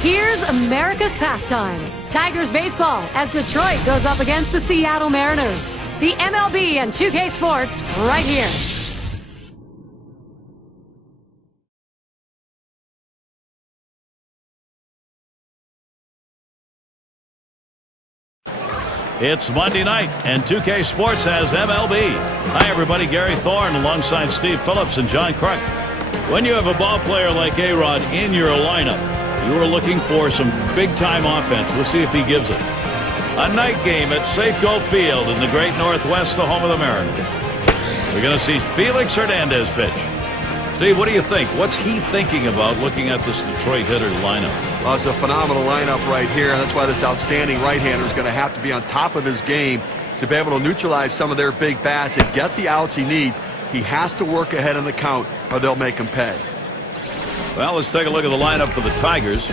Here's America's pastime, Tigers baseball, as Detroit goes up against the Seattle Mariners. The MLB and 2K Sports right here. It's Monday night, and 2K Sports has MLB. Hi, everybody. Gary Thorne alongside Steve Phillips and John Kruk. When you have a ball player like A-Rod in your lineup, you are looking for some big-time offense. We'll see if he gives it. A night game at Safeco Field in the great Northwest, the home of the Mariners. We're going to see Felix Hernandez pitch. Steve, what do you think? What's he thinking about looking at this Detroit hitter lineup? Well, it's a phenomenal lineup right here. That's why this outstanding right-hander is going to have to be on top of his game to be able to neutralize some of their big bats and get the outs he needs. He has to work ahead in the count or they'll make him pay. Well, let's take a look at the lineup for the Tigers.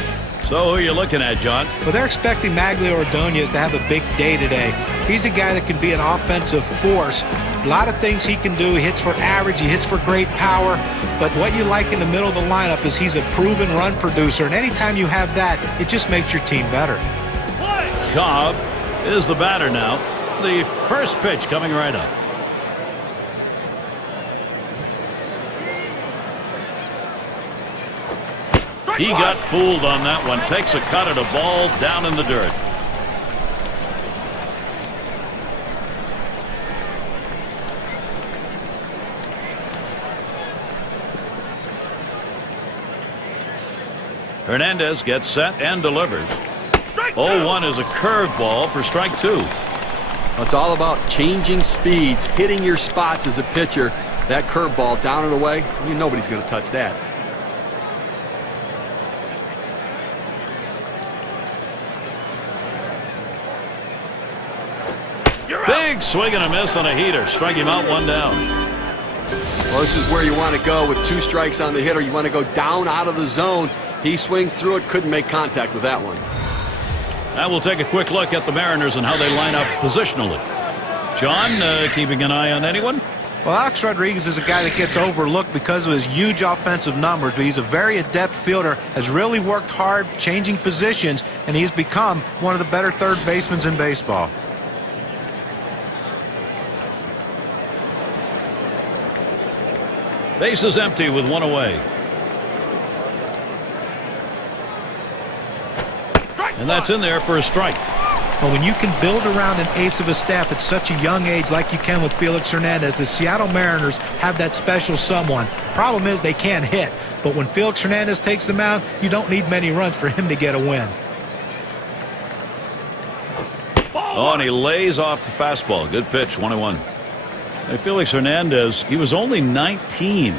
So who are you looking at, John? Well, they're expecting Magglio Ordonez to have a big day today. He's a guy that can be an offensive force. A lot of things he can do. He hits for average. He hits for great power. But what you like in the middle of the lineup is he's a proven run producer. And anytime you have that, it just makes your team better. Cobb is the batter now. The first pitch coming right up. He got fooled on that one. Takes a cut at a ball down in the dirt. Hernandez gets set and delivers. 0-1 is a curveball for strike two. It's all about changing speeds, hitting your spots as a pitcher. That curveball down and away, nobody's going to touch that. Big swing and a miss on a heater. Strike him out, one down. Well, this is where you want to go with 2 strikes on the hitter. You want to go down out of the zone. He swings through it, couldn't make contact with that one. Now we'll take a quick look at the Mariners and how they line up positionally. John, keeping an eye on anyone? Well, Alex Rodriguez is a guy that gets overlooked because of his huge offensive numbers, but he's a very adept fielder, has really worked hard changing positions, and he's become one of the better third basemen in baseball. Base is empty with one away. And that's in there for a strike. Well, when you can build around an ace of a staff at such a young age like you can with Felix Hernandez, the Seattle Mariners have that special someone. Problem is they can't hit. But when Felix Hernandez takes them out, you don't need many runs for him to get a win. Oh, and he lays off the fastball. Good pitch, 1-1. Hey, Felix Hernandez, he was only 19.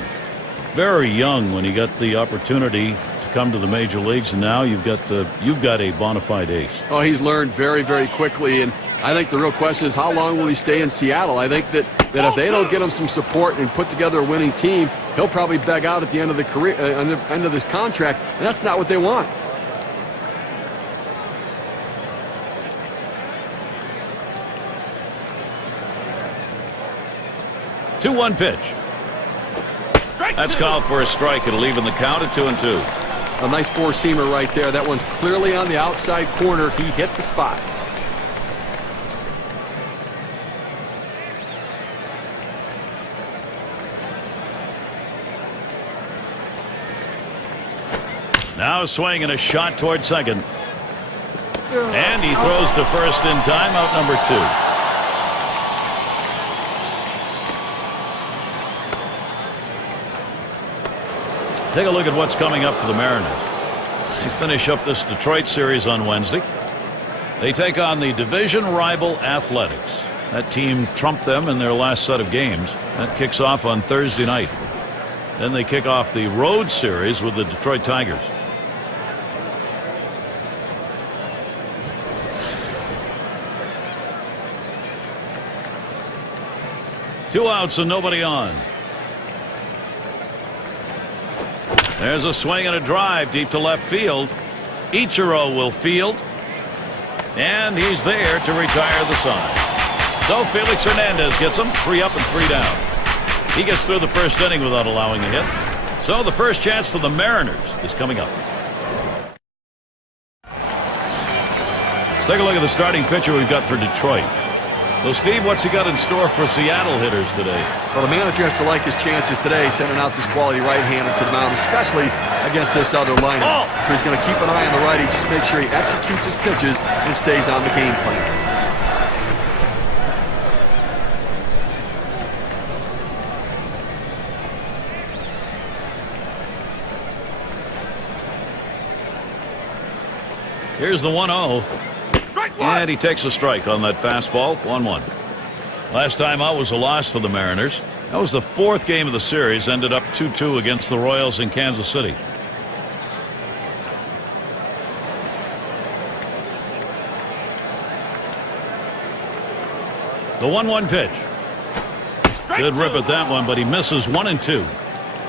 Very young when he got the opportunity to come to the major leagues, and now you've got a bona fide ace. Oh, he's learned very, very quickly, and I think the real question is how long will he stay in Seattle? I think that if they don't get him some support and put together a winning team, he'll probably beg out at the end of the career, end of this contract, and that's not what they want. Two-one pitch. That's called for a strike. It'll even the count at 2-2. A nice four-seamer right there. That one's clearly on the outside corner. He hit the spot. Now a swing and a shot toward second. And he throws to first in time, out number 2. Take a look at what's coming up for the Mariners. They finish up this Detroit series on Wednesday. They take on the division rival Athletics. That team trumped them in their last set of games. That kicks off on Thursday night. Then they kick off the road series with the Detroit Tigers. Two outs and nobody on. There's a swing and a drive deep to left field. Ichiro will field. And he's there to retire the side. So Felix Hernandez gets him 3 up and 3 down. He gets through the first inning without allowing a hit. So the first chance for the Mariners is coming up. Let's take a look at the starting pitcher we've got for Detroit. So, Steve, what's he got in store for Seattle hitters today? Well, the manager has to like his chances today, sending out this quality right-hander to the mound, especially against this other lineup. So he's going to keep an eye on the righty, just make sure he executes his pitches and stays on the game plan. Here's the 1-0. And he takes a strike on that fastball. 1-1. Last time out was a loss for the Mariners. That was the 4th game of the series. Ended up 2-2 against the Royals in Kansas City. The 1-1 pitch. Good rip at that one, but he misses 1 and 2.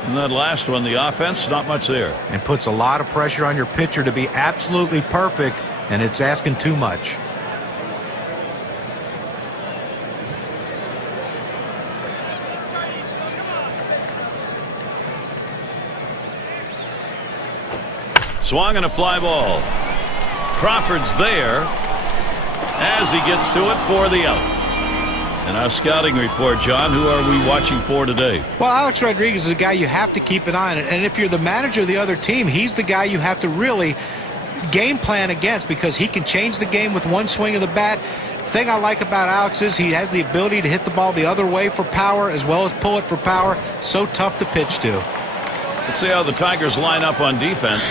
And that last one, the offense, not much there. And puts a lot of pressure on your pitcher to be absolutely perfect, and it's asking too much. Swung and a fly ball. Crawford's there as he gets to it for the out. In our scouting report, John, who are we watching for today? Well, Alex Rodriguez is a guy you have to keep an eye on. And if you're the manager of the other team, he's the guy you have to really game plan against, because he can change the game with one swing of the bat. The thing I like about Alex is he has the ability to hit the ball the other way for power as well as pull it for power. So tough to pitch to. Let's see how the Tigers line up on defense.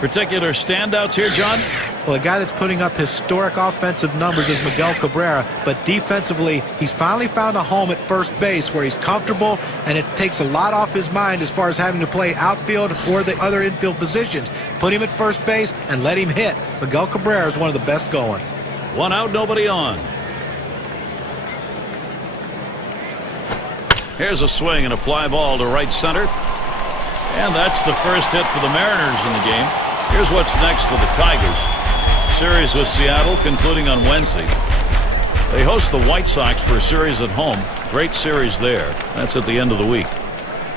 Particular standouts here, John? Well, the guy that's putting up historic offensive numbers is Miguel Cabrera, but defensively, he's finally found a home at first base where he's comfortable, and it takes a lot off his mind as far as having to play outfield or the other infield positions. Put him at first base and let him hit. Miguel Cabrera is one of the best going. 1 out, nobody on. Here's a swing and a fly ball to right center. And that's the first hit for the Mariners in the game. Here's what's next for the Tigers. Series with Seattle concluding on Wednesday. They host the White Sox for a series at home. Great series there. That's at the end of the week.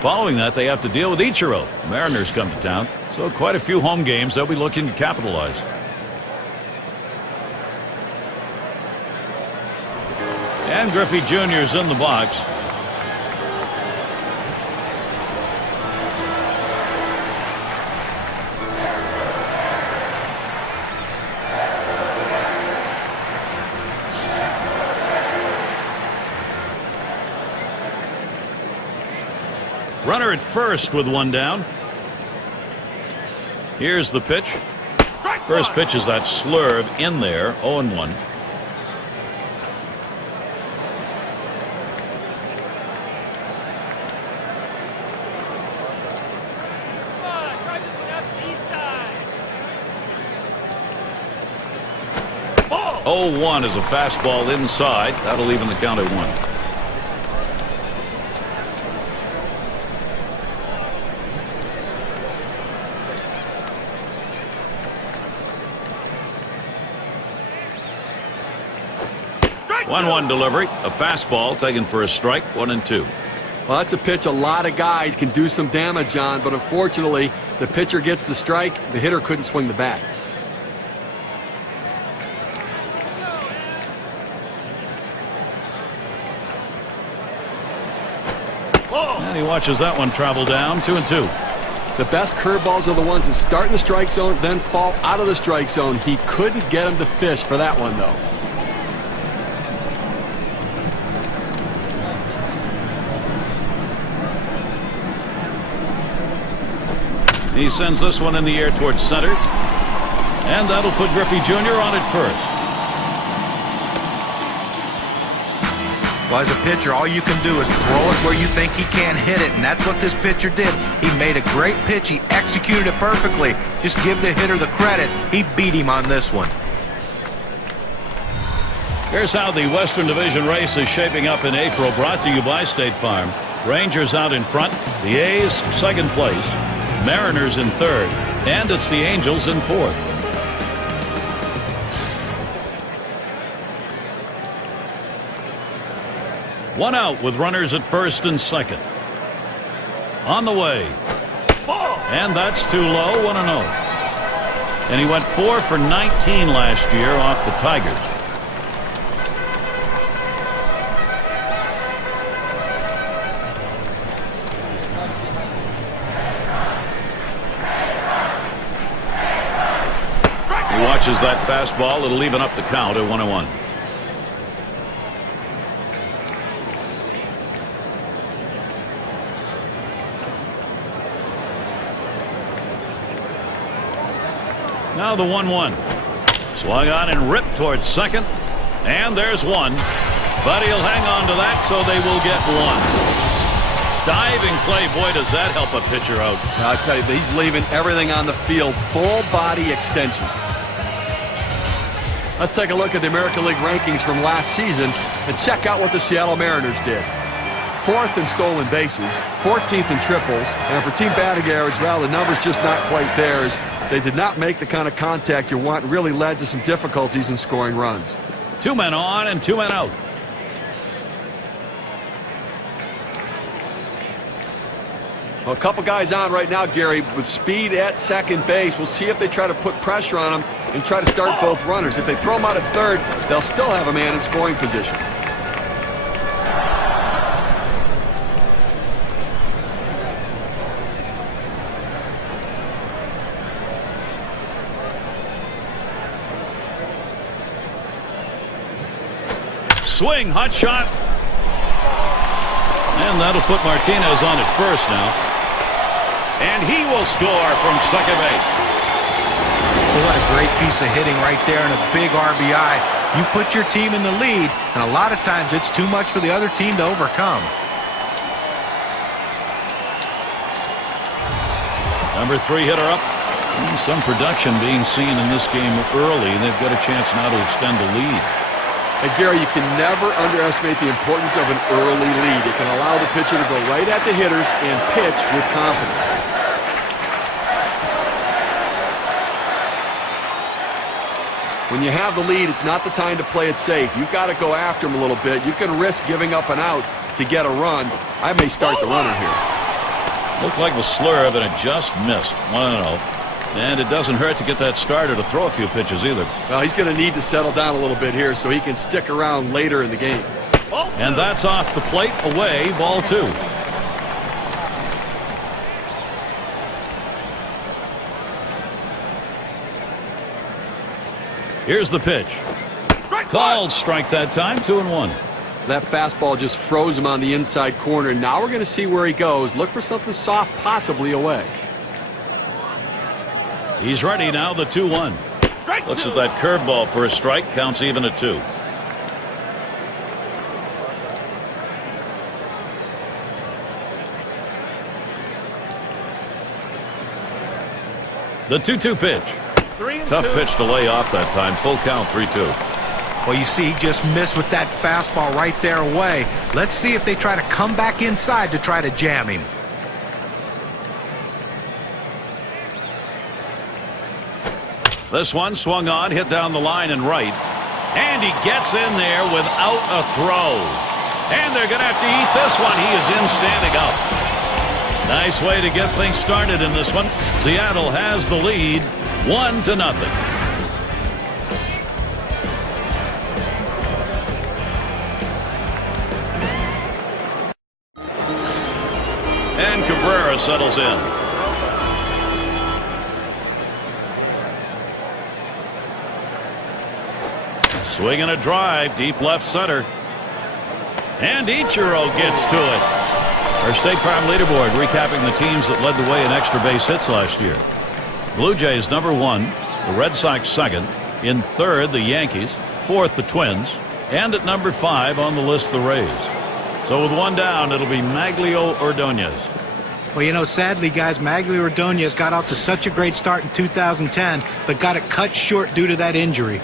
Following that, they have to deal with Ichiro. The Mariners come to town. So quite a few home games they'll be looking to capitalize. And Griffey Jr. is in the box. Runner at first with 1 down. Here's the pitch. First pitch is that slurve in there. 0-1. Oh, 1 is a fastball inside. That'll even the count at 1. One delivery, a fastball taken for a strike, 1-2. Well, that's a pitch a lot of guys can do some damage on, but unfortunately, the pitcher gets the strike. The hitter couldn't swing the bat. And he watches that one travel down, 2-2. The best curveballs are the ones that start in the strike zone, then fall out of the strike zone. He couldn't get him to fish for that one, though. He sends this one in the air towards center. And that'll put Griffey Jr. on at first. Well, as a pitcher, all you can do is throw it where you think he can't hit it, and that's what this pitcher did. He made a great pitch. He executed it perfectly. Just give the hitter the credit. He beat him on this one. Here's how the Western Division race is shaping up in April, brought to you by State Farm. Rangers out in front, the A's second place, Mariners in third, and it's the Angels in fourth. One out with runners at first and second. On the way. And that's too low, 1-0. and he went 4 for 19 last year off the Tigers. He watches that fastball. It'll even up the count at 1-1. Now the 1-1. Swung on and ripped towards second. And there's one. But he'll hang on to that, so they will get one. Diving play. Boy, does that help a pitcher out. I'll tell you, he's leaving everything on the field. Full body extension. Let's take a look at the American League rankings from last season and check out what the Seattle Mariners did. 4th in stolen bases, 14th in triples, and for team batting average, well, the number's just not quite theirs. They did not make the kind of contact you want, and really led to some difficulties in scoring runs. 2 men on and 2 men out. Well, a couple guys on right now, Gary, with speed at second base. We'll see if they try to put pressure on them and try to start both runners. If they throw them out at third, they'll still have a man in scoring position. Swing, hot shot. And that'll put Martinez on at first now. And he will score from second base. Well, what a great piece of hitting right there and a big RBI. You put your team in the lead, and a lot of times it's too much for the other team to overcome. Number 3 hitter up. Some production being seen in this game early. They've got a chance now to extend the lead. And Gary, you can never underestimate the importance of an early lead. It can allow the pitcher to go right at the hitters and pitch with confidence. When you have the lead, it's not the time to play it safe. You've got to go after him a little bit. You can risk giving up an out to get a run. I may start the runner here. Looked like the slurve, and it just missed. 1-0. And it doesn't hurt to get that starter to throw a few pitches either. Well, he's going to need to settle down a little bit here so he can stick around later in the game. And that's off the plate, away, ball 2. Here's the pitch. Called strike that time, 2-1. That fastball just froze him on the inside corner. Now we're going to see where he goes. Look for something soft, possibly away. He's ready now, the 2-1. Looks at that curveball for a strike, counts even at 2. The 2-2 pitch. Tough pitch to lay off that time. Full count, 3-2. Well, you see, he just missed with that fastball right there away. Let's see if they try to come back inside to try to jam him. This one swung on, hit down the line and right. And he gets in there without a throw. And they're going to have to eat this one. He is in standing up. Nice way to get things started in this one. Seattle has the lead, 1-0. And Cabrera settles in. Swinging a drive, deep left center. And Ichiro gets to it. Our State Farm leaderboard recapping the teams that led the way in extra base hits last year. Blue Jays number 1, the Red Sox second, in third the Yankees, fourth the Twins, and at number 5 on the list the Rays. So with one down, it'll be Maglio Ordonez. Well, you know, sadly, guys, Maglio Ordonez got off to such a great start in 2010, but got it cut short due to that injury.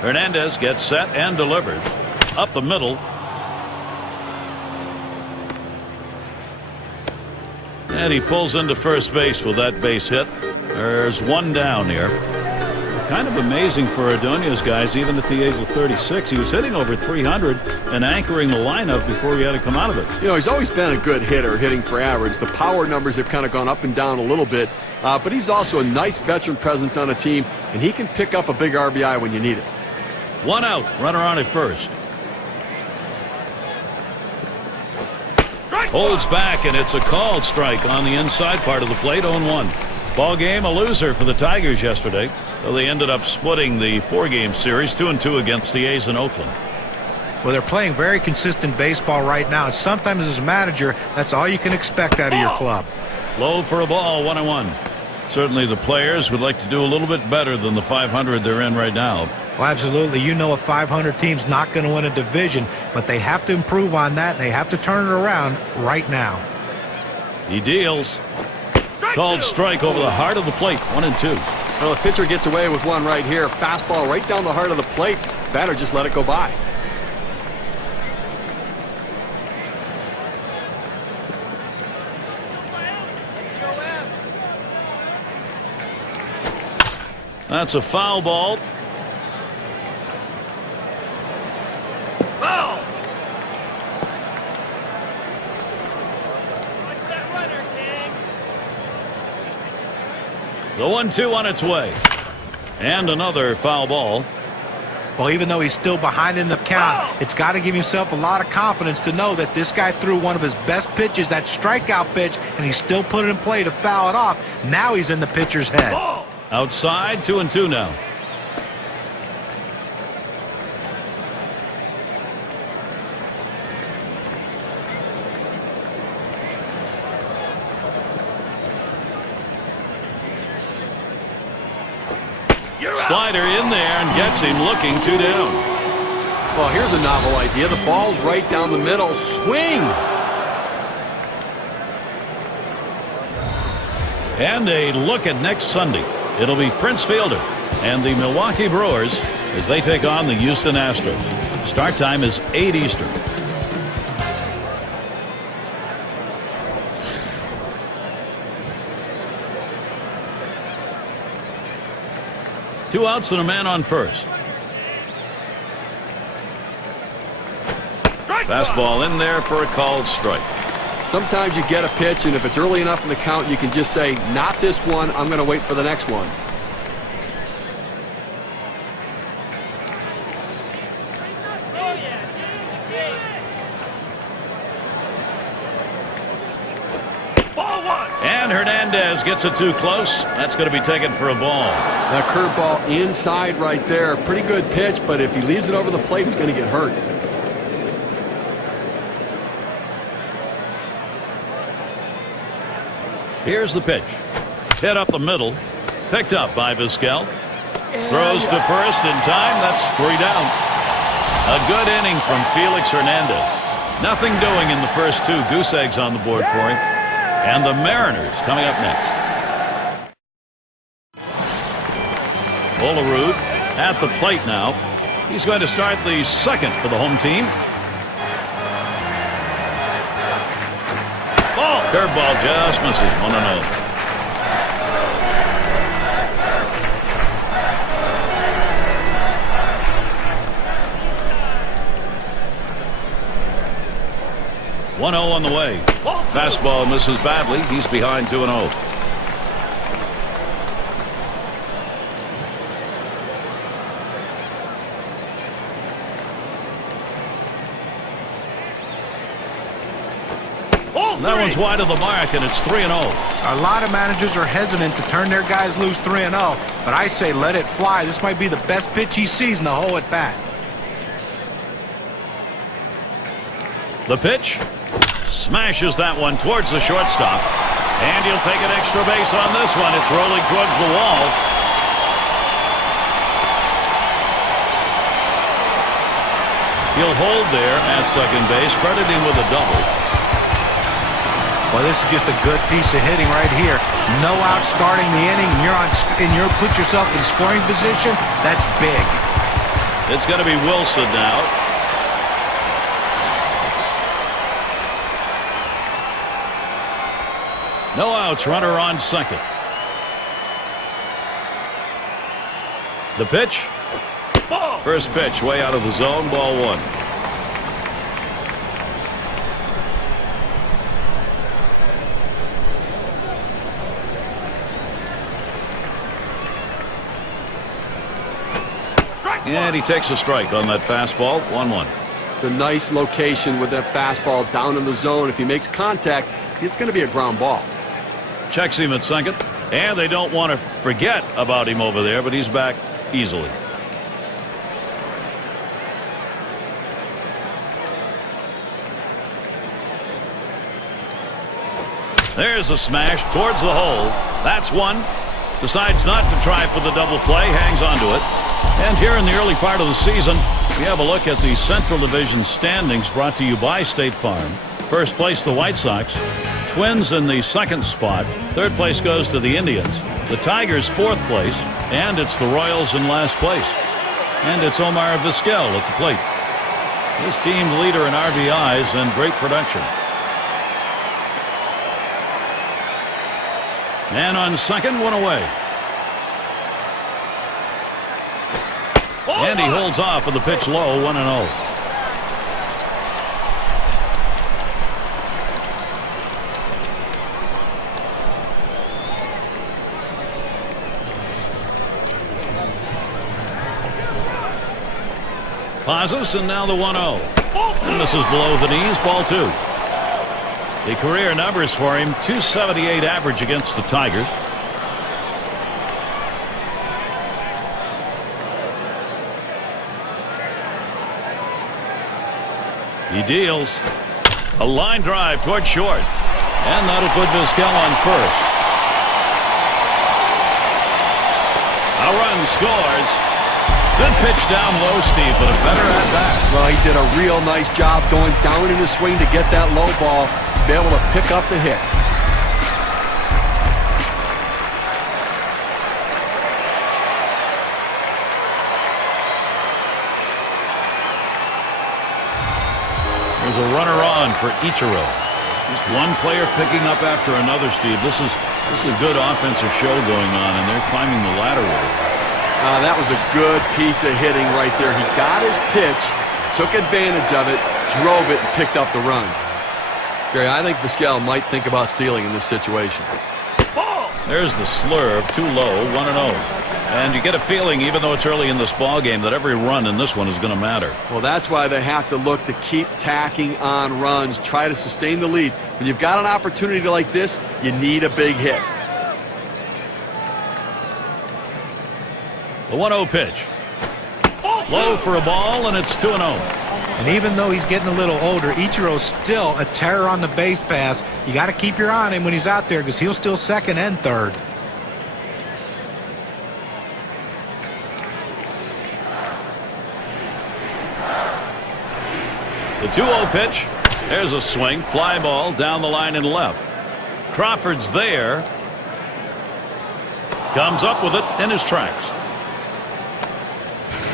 Hernandez gets set and delivers. Up the middle. And he pulls into first base with that base hit. There's one down here. kind of amazing for Ordonez, guys. Even at the age of 36, he was hitting over 300 and anchoring the lineup before he had to come out of it. You know, he's always been a good hitter, hitting for average. The power numbers have kind of gone up and down a little bit, but he's also a nice veteran presence on a team, and he can pick up a big RBI when you need it. 1 out, runner on at first. Holds back, and it's a called strike on the inside part of the plate. 0-1. Ball game, a loser for the Tigers yesterday. Well, they ended up splitting the 4-game series, 2-2 against the A's in Oakland. Well, they're playing very consistent baseball right now, and sometimes as a manager, that's all you can expect out of your club. Low for a ball, 1-1. Certainly the players would like to do a little bit better than the 500 they're in right now. Well, absolutely. You know a 500 team's not going to win a division, but they have to improve on that, and they have to turn it around right now. He deals. Called strike over the heart of the plate, 1-2. Well, the pitcher gets away with one right here. Fastball right down the heart of the plate. Batter just let it go by. That's a foul ball. The 1-2 on its way. And another foul ball. Well, even though he's still behind in the count, it's got to give himself a lot of confidence to know that this guy threw one of his best pitches, that strikeout pitch, and he still put it in play to foul it off. Now he's in the pitcher's head. Outside, 2-2 now. Slider in there and gets him looking 2 down. Well, here's a novel idea. The ball's right down the middle. Swing! And a look at next Sunday. It'll be Prince Fielder and the Milwaukee Brewers as they take on the Houston Astros. Start time is 8 Eastern. Two outs and a man on first. Fastball in there for a called strike. Sometimes you get a pitch, and if it's early enough in the count, you can just say, not this one, I'm going to wait for the next one. And Hernandez gets it too close. That's going to be taken for a ball. That curveball inside right there. Pretty good pitch, but if he leaves it over the plate, he's going to get hurt. Here's the pitch. Hit up the middle. Picked up by Vizquel. Throws to first in time. That's 3 down. A good inning from Felix Hernandez. Nothing doing in the first 2. Goose eggs on the board for him. And the Mariners coming up next. Olerud at the plate now. He's going to start the second for the home team. Curveball just misses. 1-0. On the way. Fastball misses badly. He's behind 2-0. That one's wide of the mark, and it's 3-0. A lot of managers are hesitant to turn their guys loose 3-0, but I say let it fly. This might be the best pitch he sees in the whole at bat. The pitch smashes that one towards the shortstop, and he'll take an extra base on this one. It's rolling towards the wall. He'll hold there at second base, crediting with a double. Well, this is just a good piece of hitting right here. No out starting the inning, and you're put yourself in scoring position. That's big. It's going to be Wilson now. No outs, runner on second. The pitch. First pitch way out of the zone, ball one. And he takes a strike on that fastball. 1-1. It's a nice location with that fastball down in the zone. If he makes contact, it's going to be a ground ball. Checks him at second. And they don't want to forget about him over there, but he's back easily. There's a smash towards the hole. That's one. Decides not to try for the double play. Hangs on to it. And here in the early part of the season, we have a look at the Central Division standings brought to you by State Farm. First place, the White Sox. Twins in the second spot. Third place goes to the Indians. The Tigers fourth place. And it's the Royals in last place. And it's Omar Vizquel at the plate. His team leader in RBIs and great production. And on second, one away. And he holds off with the pitch low, 1-0. Pazos, and now the 1-0. And this is below the knees, ball two. The career numbers for him, .278 average against the Tigers. He deals a line drive towards short, and that'll put Vizquel on first. A run scores. Good pitch down low, Steve, but a better at bat. Well, he did a real nice job going down in his swing to get that low ball, to be able to pick up the hit. There's a runner on for Ichiro. Just one player picking up after another, Steve. This is a good offensive show going on, and they're climbing the ladder with it. That was a good piece of hitting right there. He got his pitch, took advantage of it, drove it, and picked up the run. Gary, I think Vizquel might think about stealing in this situation. There's the slurve, too low, 1-0. And you get a feeling, even though it's early in this ball game, that every run in this one is going to matter. Well, that's why they have to look to keep tacking on runs, try to sustain the lead. When you've got an opportunity like this, you need a big hit. The 1-0 pitch. Low for a ball, and it's 2-0. And even though he's getting a little older, Ichiro's still a terror on the base pass. You got to keep your eye on him when he's out there because he'll steal second and third. The 2-0 pitch. There's a swing. Fly ball down the line and left. Crawford's there. Comes up with it in his tracks.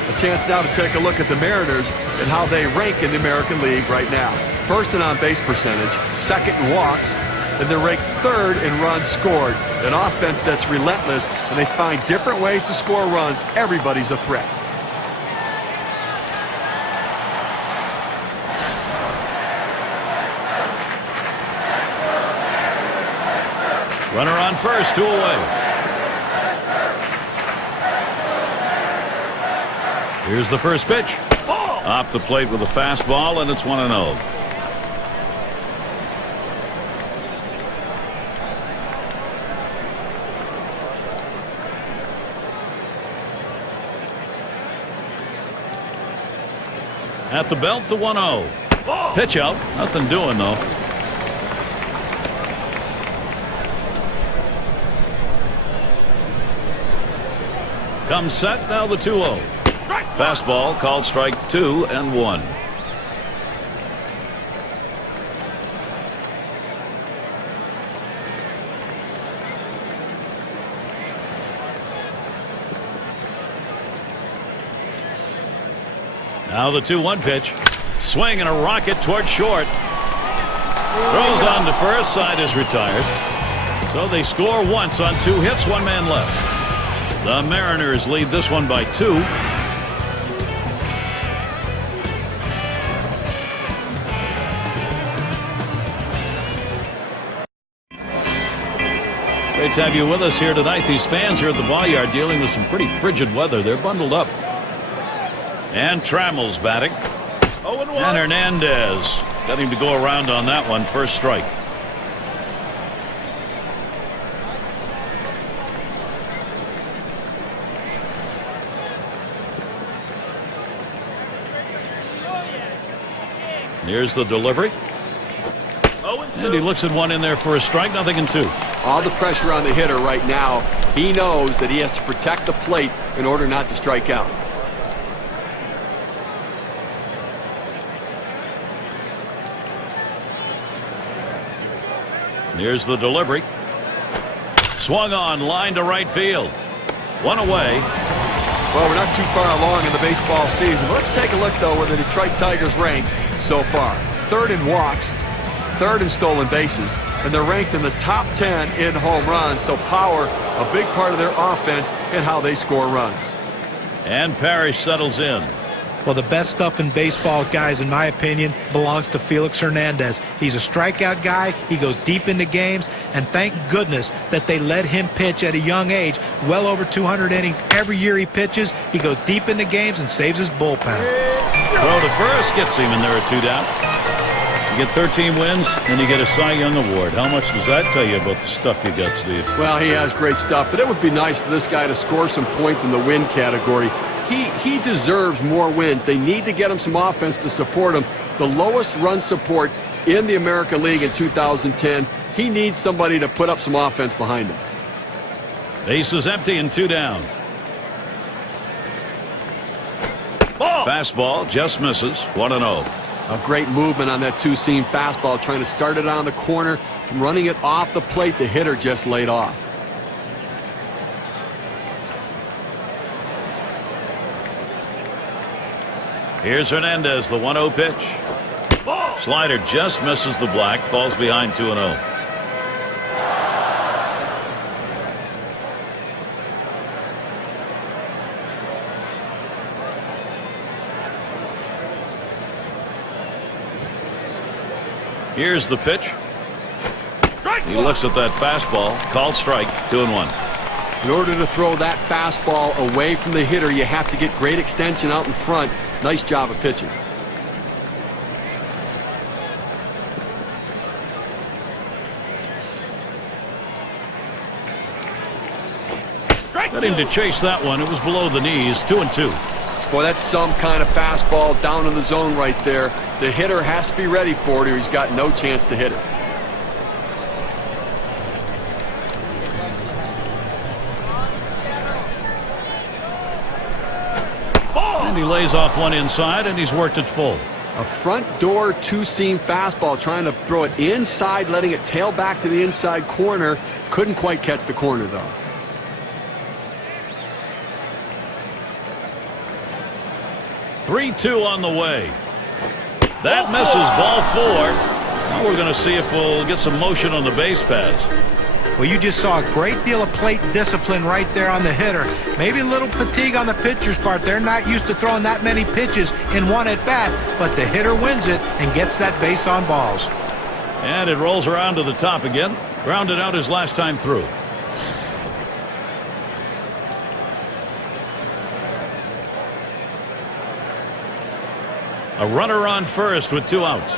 A chance now to take a look at the Mariners and how they rank in the American League right now. First in on-base percentage, second in walks, and they're ranked third in runs scored. An offense that's relentless, and they find different ways to score runs. Everybody's a threat. Runner on first, 2 away. Here's the first pitch. Off the plate with a fastball, and it's 1-0. At the belt, the 1-0. Pitch out. Nothing doing, though. Comes set, now the 2-0. Fastball called strike 2 and 1. Now the 2-1 pitch. Swing and a rocket toward short. Throws on to first. Side is retired. So they score once on 2 hits, 1 man left. The Mariners lead this one by 2. Great to have you with us here tonight. These fans here at the ball yard dealing with some pretty frigid weather. They're bundled up. And Trammell's batting. And Hernandez got him to go around on that one. First strike. Here's the delivery. And he looks at one in there for a strike. Nothing in 2. All the pressure on the hitter right now. He knows that he has to protect the plate in order not to strike out. Here's the delivery. Swung on, line to right field. One away. Well, we're not too far along in the baseball season. But let's take a look, though, where the Detroit Tigers rank so far. 3rd in walks, 3rd in stolen bases, and they're ranked in the top 10 in home runs. So power, a big part of their offense and how they score runs. And Parrish settles in. Well, the best stuff in baseball, guys, in my opinion, belongs to Felix Hernandez. He's a strikeout guy. He goes deep into games, and thank goodness that they let him pitch at a young age, well over 200 innings every year he pitches. He goes deep into games and saves his bullpen. Throw to first gets him, and there are 2 down. You get 13 wins, and you get a Cy Young Award. How much does that tell you about the stuff you got, Steve? Well, he has great stuff, but it would be nice for this guy to score some points in the win category. He deserves more wins. They need to get him some offense to support him. The lowest run support in the American League in 2010. He needs somebody to put up some offense behind him. Base is empty and 2 down. Fastball just misses. 1-0. A great movement on that 2-seam fastball, trying to start it on the corner. From running it off the plate, the hitter just laid off. Here's Hernandez, the 1-0 pitch. Slider just misses the black, falls behind 2-0. Here's the pitch. He looks at that fastball, called strike, 2-1. In order to throw that fastball away from the hitter, you have to get great extension out in front. Nice job of pitching. Got him to chase that one. It was below the knees. 2-2. Boy, that's some kind of fastball down in the zone right there. The hitter has to be ready for it, or he's got no chance to hit it. And he lays off one inside, and he's worked it full. A front door 2-seam fastball, trying to throw it inside, letting it tail back to the inside corner. Couldn't quite catch the corner, though. Three-2 on the way. That misses, ball 4. Now we're going to see if we'll get some motion on the base paths. Well, you just saw a great deal of plate discipline right there on the hitter. Maybe a little fatigue on the pitcher's part. They're not used to throwing that many pitches in one at bat, but the hitter wins it and gets that base on balls. And it rolls around to the top again. Grounded out his last time through. A runner on first with 2 outs.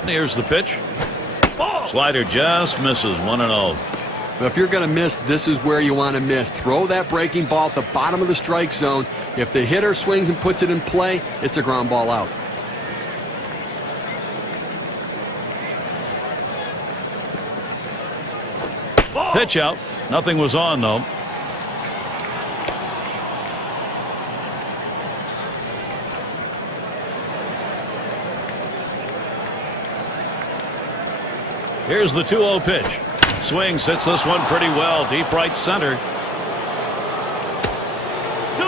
And here's the pitch. Slider just misses. 1-0. If you're going to miss, this is where you want to miss. Throw that breaking ball at the bottom of the strike zone. If the hitter swings and puts it in play, it's a ground ball out. Pitch out. Nothing was on, though. Here's the 2-0 pitch. Swings, hits this one pretty well. Deep right center.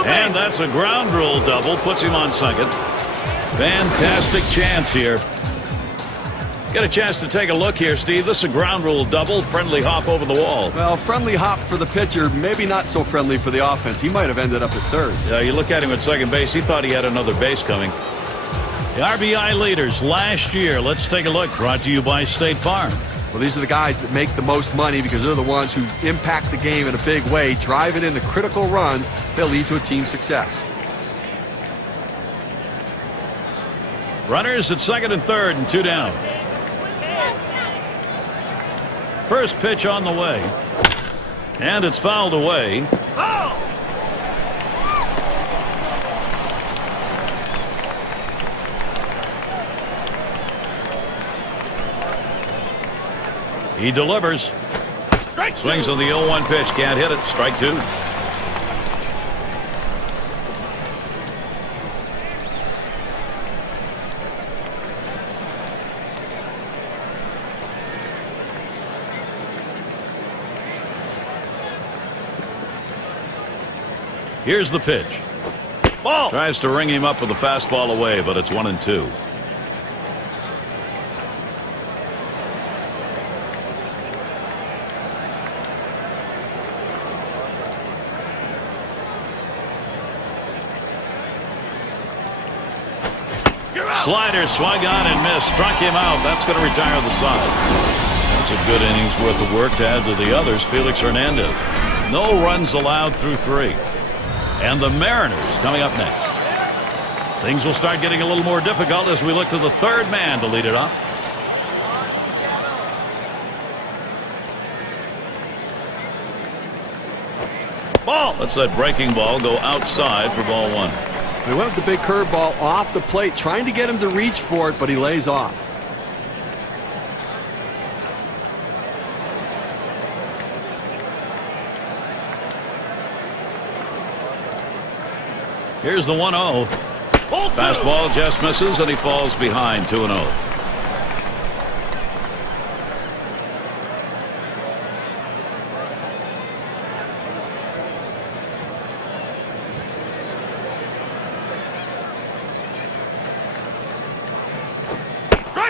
And that's a ground rule double. Puts him on second. Fantastic chance here. Get a chance to take a look here, Steve. This is a ground rule double. Friendly hop over the wall. Well, friendly hop for the pitcher, maybe not so friendly for the offense. He might have ended up at third. Yeah, you look at him at second base. He thought he had another base coming. The RBI leaders last year. Let's take a look. Brought to you by State Farm. Well, these are the guys that make the most money because they're the ones who impact the game in a big way, driving in the critical runs that lead to a team success. Runners at second and third and 2 down. First pitch on the way. And it's fouled away. He delivers. Swings on the 0-1 pitch. Can't hit it. Strike 2. Here's the pitch. Ball. Tries to ring him up with a fastball away, but it's 1-2. Slider swung on and missed. Struck him out. That's going to retire the side. That's a good innings worth of work to add to the others. Felix Hernandez. No runs allowed through 3. And the Mariners coming up next. Things will start getting a little more difficult as we look to the third man to lead it off. Ball. Let's that breaking ball go outside for ball 1. They went with the big curveball off the plate, trying to get him to reach for it, but he lays off. Here's the 1-0. Fastball just misses, and he falls behind 2-0.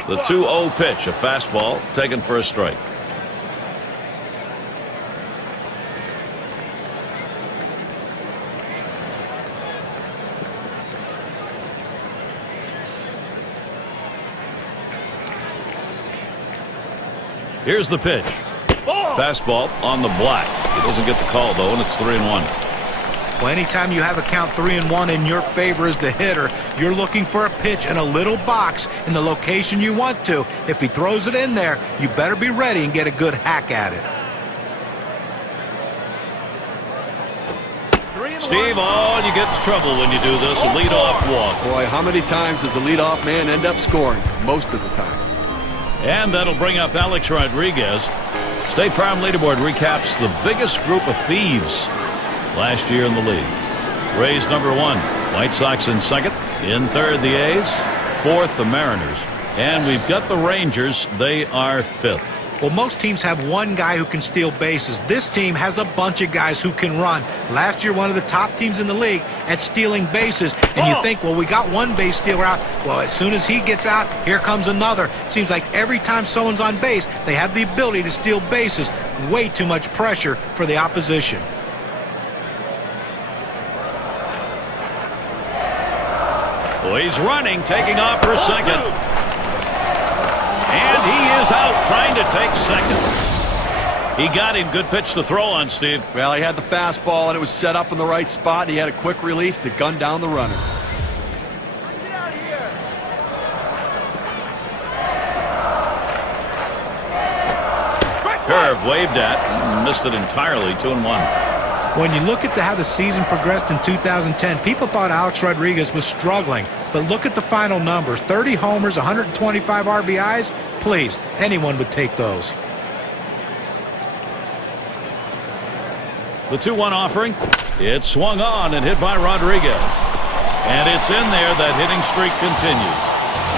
The 2-0 pitch, a fastball taken for a strike. Here's the pitch. Fastball on the black. He doesn't get the call, though, and it's 3-1. Well, anytime you have a count 3-1 in your favor as the hitter, you're looking for a pitch in a little box in the location you want to. If he throws it in there, you better be ready and get a good hack at it. Steve, all you get is trouble when you do this. A leadoff walk. Boy, how many times does the leadoff man end up scoring? Most of the time. And that'll bring up Alex Rodriguez. State Farm leaderboard recaps the biggest group of thieves last year in the league. Rays number 1, White Sox in second. In third, the A's. Fourth, the Mariners. And we've got the Rangers. They are fifth. Well, most teams have one guy who can steal bases. This team has a bunch of guys who can run. Last year, one of the top teams in the league at stealing bases. And you think, well, we got one base stealer out. Well, as soon as he gets out, here comes another. Seems like every time someone's on base, they have the ability to steal bases. Way too much pressure for the opposition. Well, he's running, taking off for second. And he is out trying to take second. He got him. Good pitch to throw on, Steve. Well, he had the fastball, and it was set up in the right spot. He had a quick release to gun down the runner. Curve waved at, missed it entirely. 2-1. When you look at how the season progressed in 2010, people thought Alex Rodriguez was struggling. But look at the final numbers. 30 homers, 125 RBIs. Please, anyone would take those. The 2-1 offering. It's swung on and hit by Rodriguez. And it's in there. That hitting streak continues.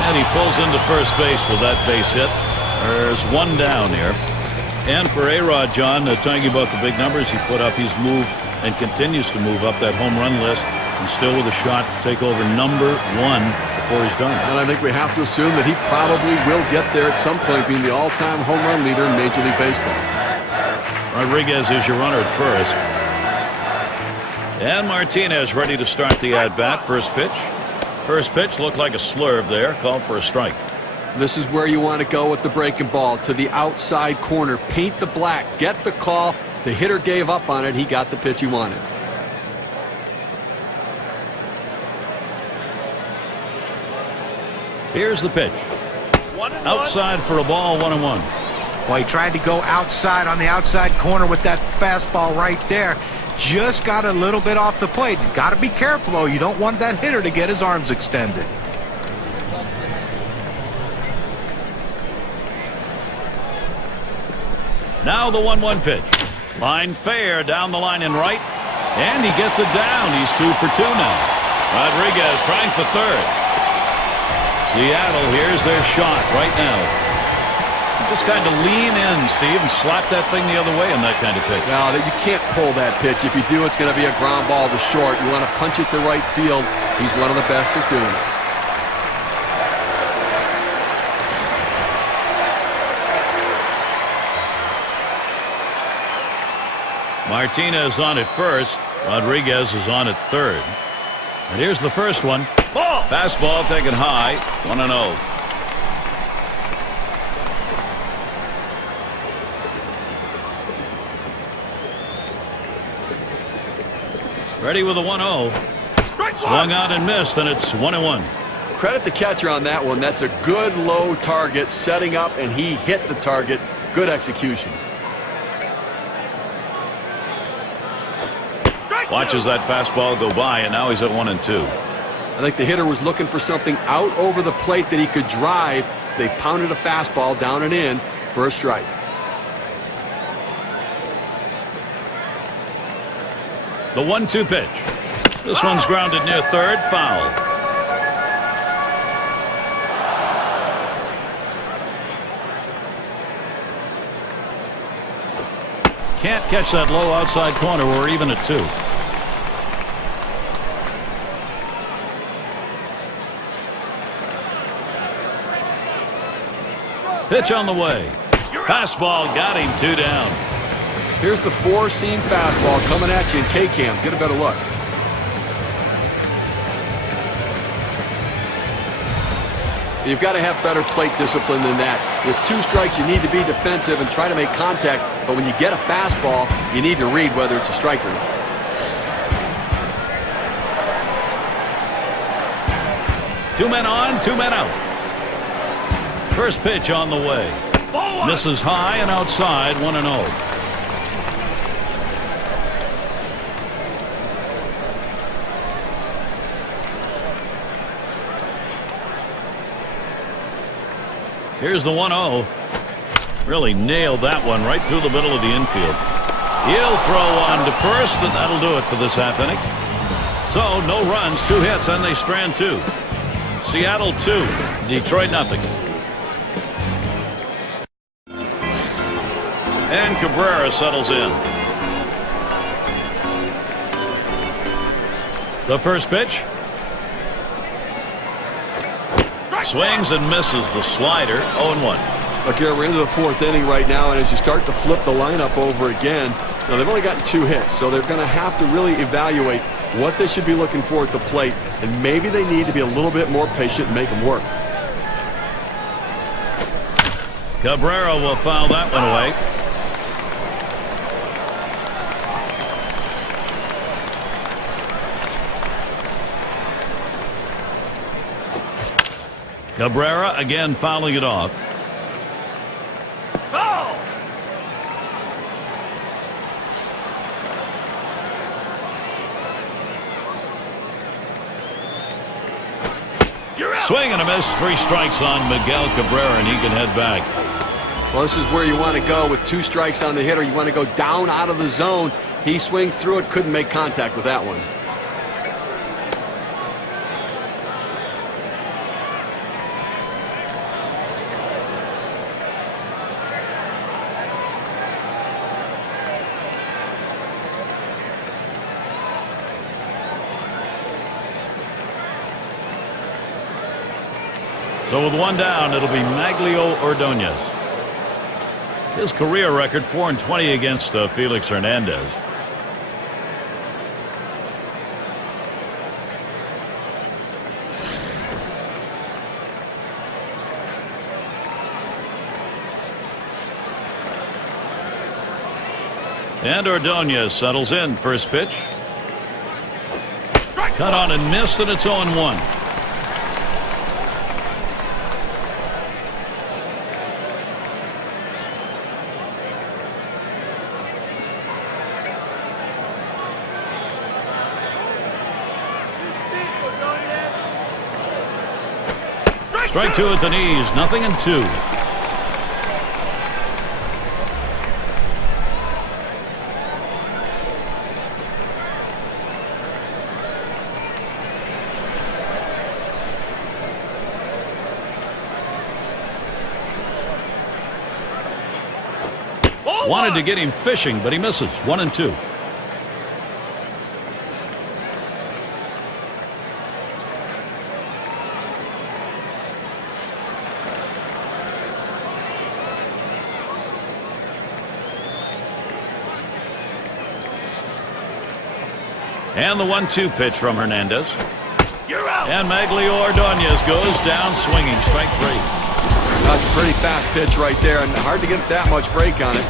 And he pulls into first base with that base hit. There's one down here. And for A-Rod, John, talking about the big numbers he put up, he's moved and continues to move up that home run list, and still with a shot to take over number 1 before he's done. And I think we have to assume that he probably will get there at some point, being the all-time home run leader in Major League Baseball. Rodriguez is your runner at first. And Martinez ready to start the at-bat. First pitch. First pitch looked like a slurve there. Called for a strike. This is where you want to go with the breaking ball, to the outside corner. Paint the black. Get the call. The hitter gave up on it. He got the pitch he wanted. Here's the pitch. Outside for a ball, 1-1. Well, he tried to go outside on the outside corner with that fastball right there. Just got a little bit off the plate. He's got to be careful, though. You don't want that hitter to get his arms extended. Now the 1-1 pitch. Line fair down the line and right. And he gets it down. He's 2 for 2 now. Rodriguez trying for third. Seattle, here's their shot right now. Just kind of lean in, Steve, and slap that thing the other way in that kind of pitch. No, you can't pull that pitch. If you do, it's going to be a ground ball to short. You want to punch it to right field. He's one of the best at doing it. Martinez on at first. Rodriguez is on at third. And here's the first one. Ball. Fastball taken high. 1-0. Ready with a 1-0. Swung out and missed, and it's 1-1. Credit the catcher on that one. That's a good low target, setting up, and he hit the target. Good execution. Watches that fastball go by, and now he's at 1-2. I think the hitter was looking for something out over the plate that he could drive. They pounded a fastball down and in for a strike. The 1-2 pitch. This one's grounded near third. Foul. Can't catch that low outside corner. We're even at 2. Pitch on the way. Fastball got him 2 down. Here's the 4-seam fastball coming at you in K-Cam. Get a better look. You've got to have better plate discipline than that. With 2 strikes, you need to be defensive and try to make contact. But when you get a fastball, you need to read whether it's a strike or not. Two men on, 2 men out. First pitch on the way. Misses high and outside. 1-0. Here's the 1-0. Really nailed that one right through the middle of the infield. He'll throw on to first, and that'll do it for this half inning. So no runs, 2 hits, and they strand 2. Seattle 2, Detroit nothing. And Cabrera settles in. The first pitch. Swings and misses the slider. 0-1. Look, we're into the 4th inning right now, and as you start to flip the lineup over again, now they've only gotten 2 hits, so they're going to have to really evaluate what they should be looking for at the plate, and maybe they need to be a little bit more patient and make them work. Cabrera will foul that one away. Cabrera again fouling it off. Foul! Swing and a miss. 3 strikes on Miguel Cabrera, and he can head back. Well, this is where you want to go with 2 strikes on the hitter. You want to go down out of the zone. He swings through it, couldn't make contact with that one. So with one down, it'll be Maglio Ordonez. His career record 4-20 against Felix Hernandez. And Ordonez settles in. First pitch. Cut on and missed, and it's 0-1. Strike two at the knees, 0-2. Wanted to get him fishing, but he misses. 1-2. And the 1-2 pitch from Hernandez. You're out. And Maglio Ordonez goes down swinging. Strike three. That's a pretty fast pitch right there, and hard to get that much break on it.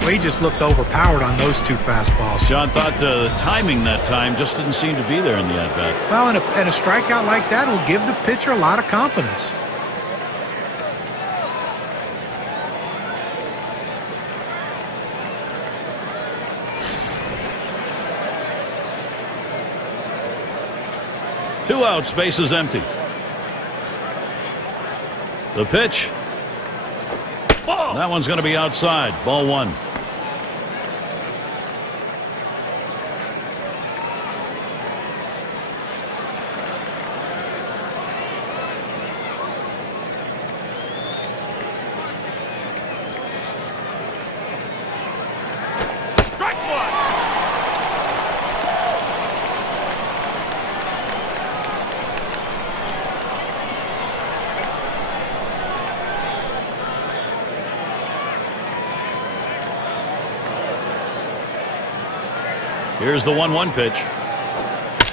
Well, he just looked overpowered on those two fastballs. John thought the timing that time just didn't seem to be there in the at-bat. Well, and a strikeout like that will give the pitcher a lot of confidence. Two outs, bases empty. The pitch. Ball. That one's going to be outside. Ball one. Strike one. Here's the 1-1 pitch.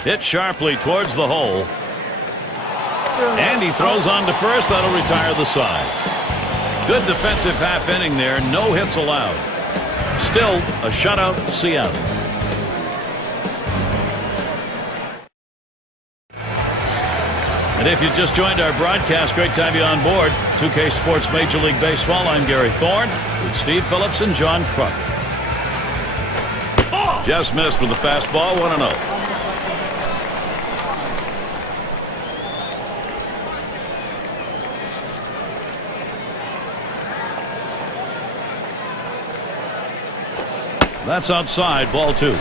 Hit sharply towards the hole. And he throws on to first. That'll retire the side. Good defensive half inning there. No hits allowed. Still a shutout, Seattle. And if you just joined our broadcast, great to have you on board. 2K Sports Major League Baseball. I'm Gary Thorne with Steve Phillips and John Kruk. Just missed with the fastball. 1-0. That's outside. Ball two.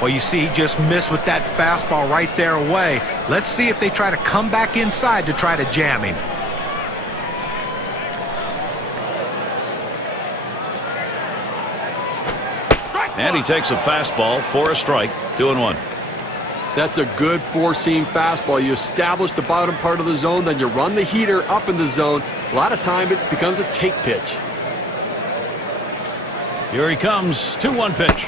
Well, you see, he just missed with that fastball right there away. Let's see if they try to come back inside to try to jam him. And he takes a fastball for a strike. 2-1. That's a good four-seam fastball. You establish the bottom part of the zone, then you run the heater up in the zone. A lot of time it becomes a take pitch. Here he comes. 2-1 pitch.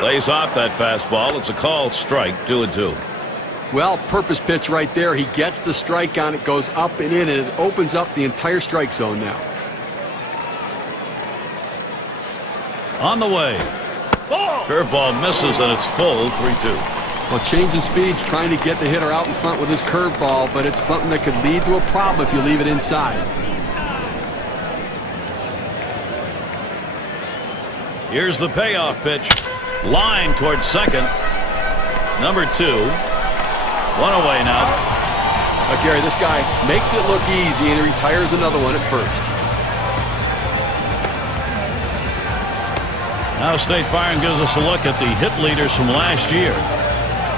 Lays off that fastball. It's a called strike. 2-2. Well, purpose pitch right there. He gets the strike on it, goes up and in, and it opens up the entire strike zone now. On the way. Curveball misses, and it's full. 3-2. Well, changing speeds, trying to get the hitter out in front with his curveball, but it's something that could lead to a problem if you leave it inside. Here's the payoff pitch. Line towards second. Number 2. One away now. Gary, this guy makes it look easy, and he retires another one at first. Now State Farm gives us a look at the hit leaders from last year.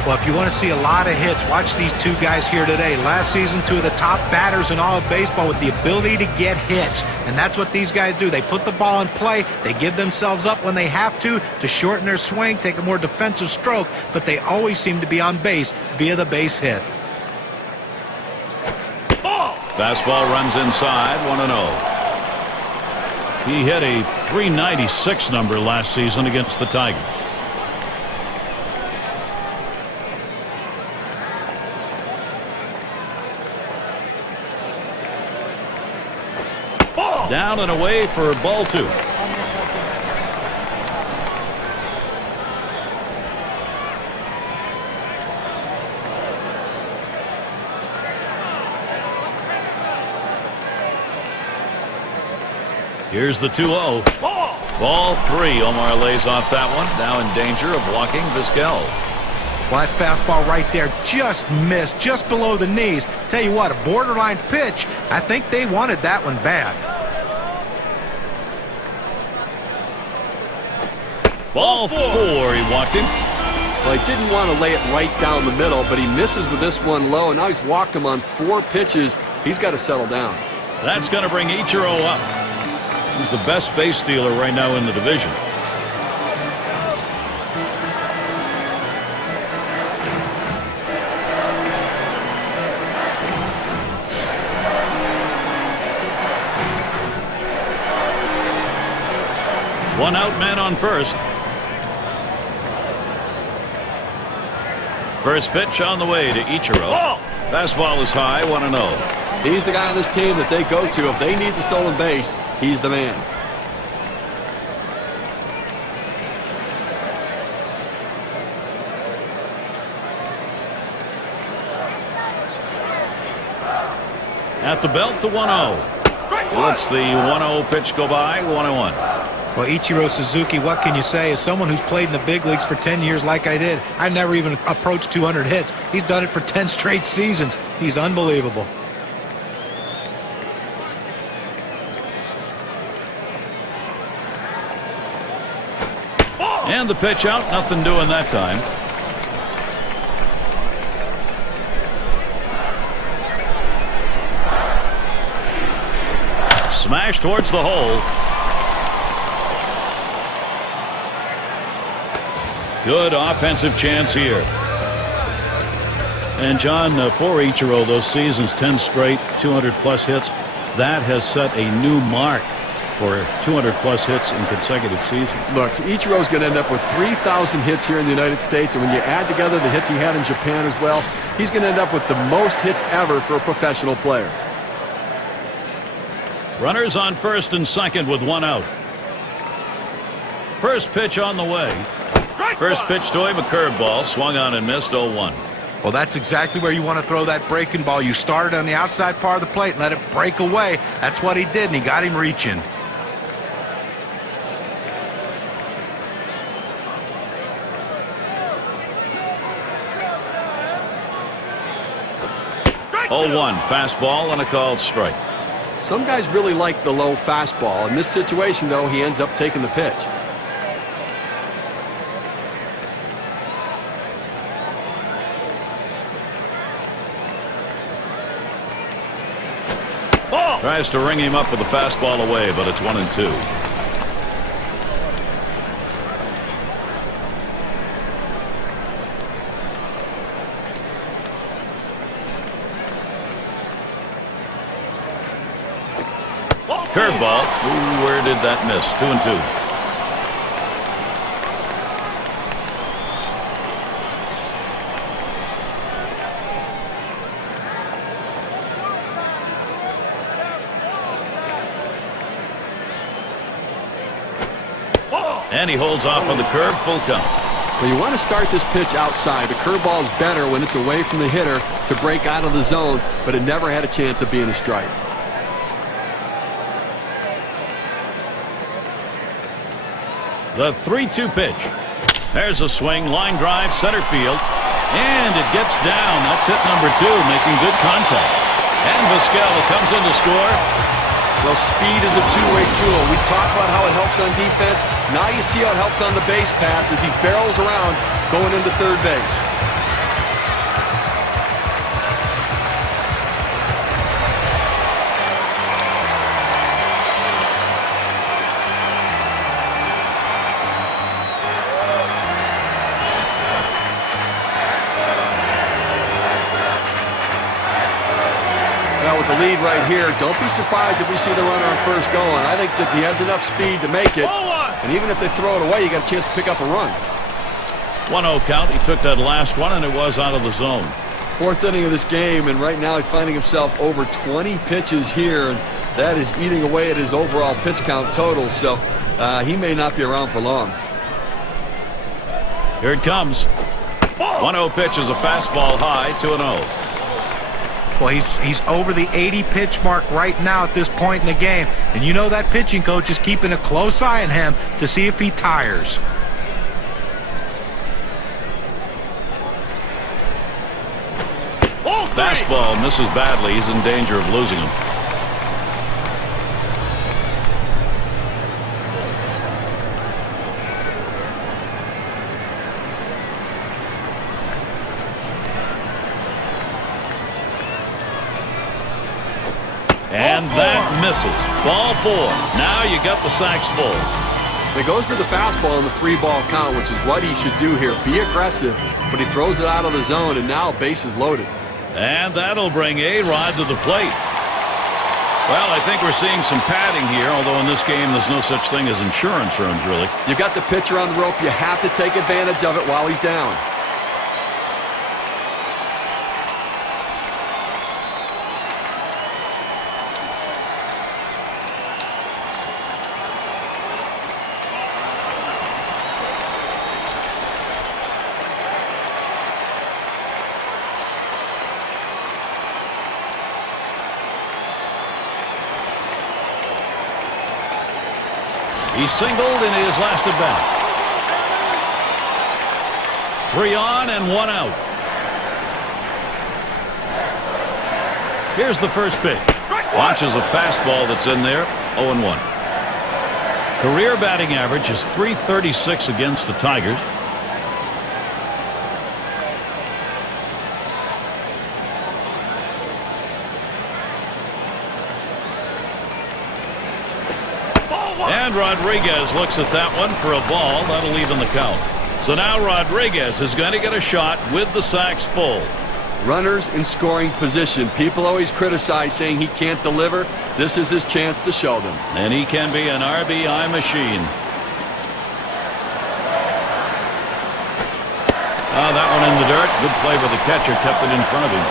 Well, if you want to see a lot of hits, watch these two guys here today. Last season, two of the top batters in all of baseball with the ability to get hits. And that's what these guys do. They put the ball in play. They give themselves up when they have to shorten their swing, take a more defensive stroke, but they always seem to be on base via the base hit. Fastball runs inside, 1-0. He hit a .396 number last season against the Tigers. Down and away for ball 2. Here's the 2-0. Ball 3. Omar lays off that one. Now in danger of walking Vizquel. Well, that fastball right there just missed, just below the knees. Tell you what, a borderline pitch. I think they wanted that one bad. Ball 4. He walked him. Well, he didn't want to lay it right down the middle, but he misses with this one low, and now he's walked him on 4 pitches. He's got to settle down. That's going to bring Ichiro up. He's the best base stealer right now in the division. One out, man on first. First pitch on the way to Ichiro. Fastball is high, 1-0. He's the guy on this team that they go to. If they need the stolen base, he's the man. At the belt, the 1-0. Lets the 1-0 pitch go by, 1-1. Well, Ichiro Suzuki, what can you say? As someone who's played in the big leagues for 10 years like I did, I never even approached 200 hits. He's done it for 10 straight seasons. He's unbelievable. And the pitch out, nothing doing that time. Smash towards the hole. Good offensive chance here. And John, for Ichiro, those seasons, 10 straight, 200-plus hits, that has set a new mark for 200-plus hits in consecutive seasons. Look, Ichiro's going to end up with 3,000 hits here in the United States, and when you add together the hits he had in Japan as well, he's going to end up with the most hits ever for a professional player. Runners on first and second with 1 out. First pitch on the way. First pitch to him, a curveball, swung on and missed, 0-1. Well, that's exactly where you want to throw that breaking ball. You started on the outside part of the plate and let it break away. That's what he did, and he got him reaching. Oh, 1 fastball and a called strike. Some guys really like the low fastball. In this situation, though, he ends up taking the pitch. Tries to ring him up with the fastball away, but it's 1-2. Curveball. Ooh, where did that miss? 2-2. And he holds off on the curve, full count. Well, you want to start this pitch outside. The curveball is better when it's away from the hitter to break out of the zone, but it never had a chance of being a strike. The 3-2 pitch. There's a swing, line drive, center field, and it gets down. That's hit number 2, making good contact. And Vizquel comes in to score. Well, speed is a two-way tool. We talked about how it helps on defense. Now you see how it helps on the base pass as he barrels around going into third base. the lead right here. Don't be surprised if we see the runner on first going. I think that he has enough speed to make it. And even if they throw it away, you got a chance to pick up a run. 1-0 count. He took that last one, and it was out of the zone. Fourth inning of this game, and right now he's finding himself over 20 pitches here, and that is eating away at his overall pitch count total, so he may not be around for long. Here it comes. 1-0 pitch is a fastball high, 2-0. Well, he's over the 80 pitch mark right now at this point in the game, and you know that pitching coach is keeping a close eye on him to see if he tires. Fastball misses badly. He's in danger of losing him. And that misses. Ball 4. Now you got the sacks full. He goes for the fastball in the 3-ball count, which is what he should do here. Be aggressive, but he throws it out of the zone, and now bases loaded. And that'll bring A-Rod to the plate. Well, I think we're seeing some padding here, although in this game there's no such thing as insurance runs, really. You've got the pitcher on the rope. You have to take advantage of it while he's down. He singled in his last at bat. 3 on and 1 out. Here's the first pitch. Launches a fastball that's in there. 0-1. Career batting average is .336 against the Tigers. And Rodriguez looks at that one for a ball. That'll even the count. So now Rodriguez is going to get a shot with the sacks full. Runners in scoring position. People always criticize saying he can't deliver. This is his chance to show them. And he can be an RBI machine. That one in the dirt. Good play by the catcher. Kept it in front of him.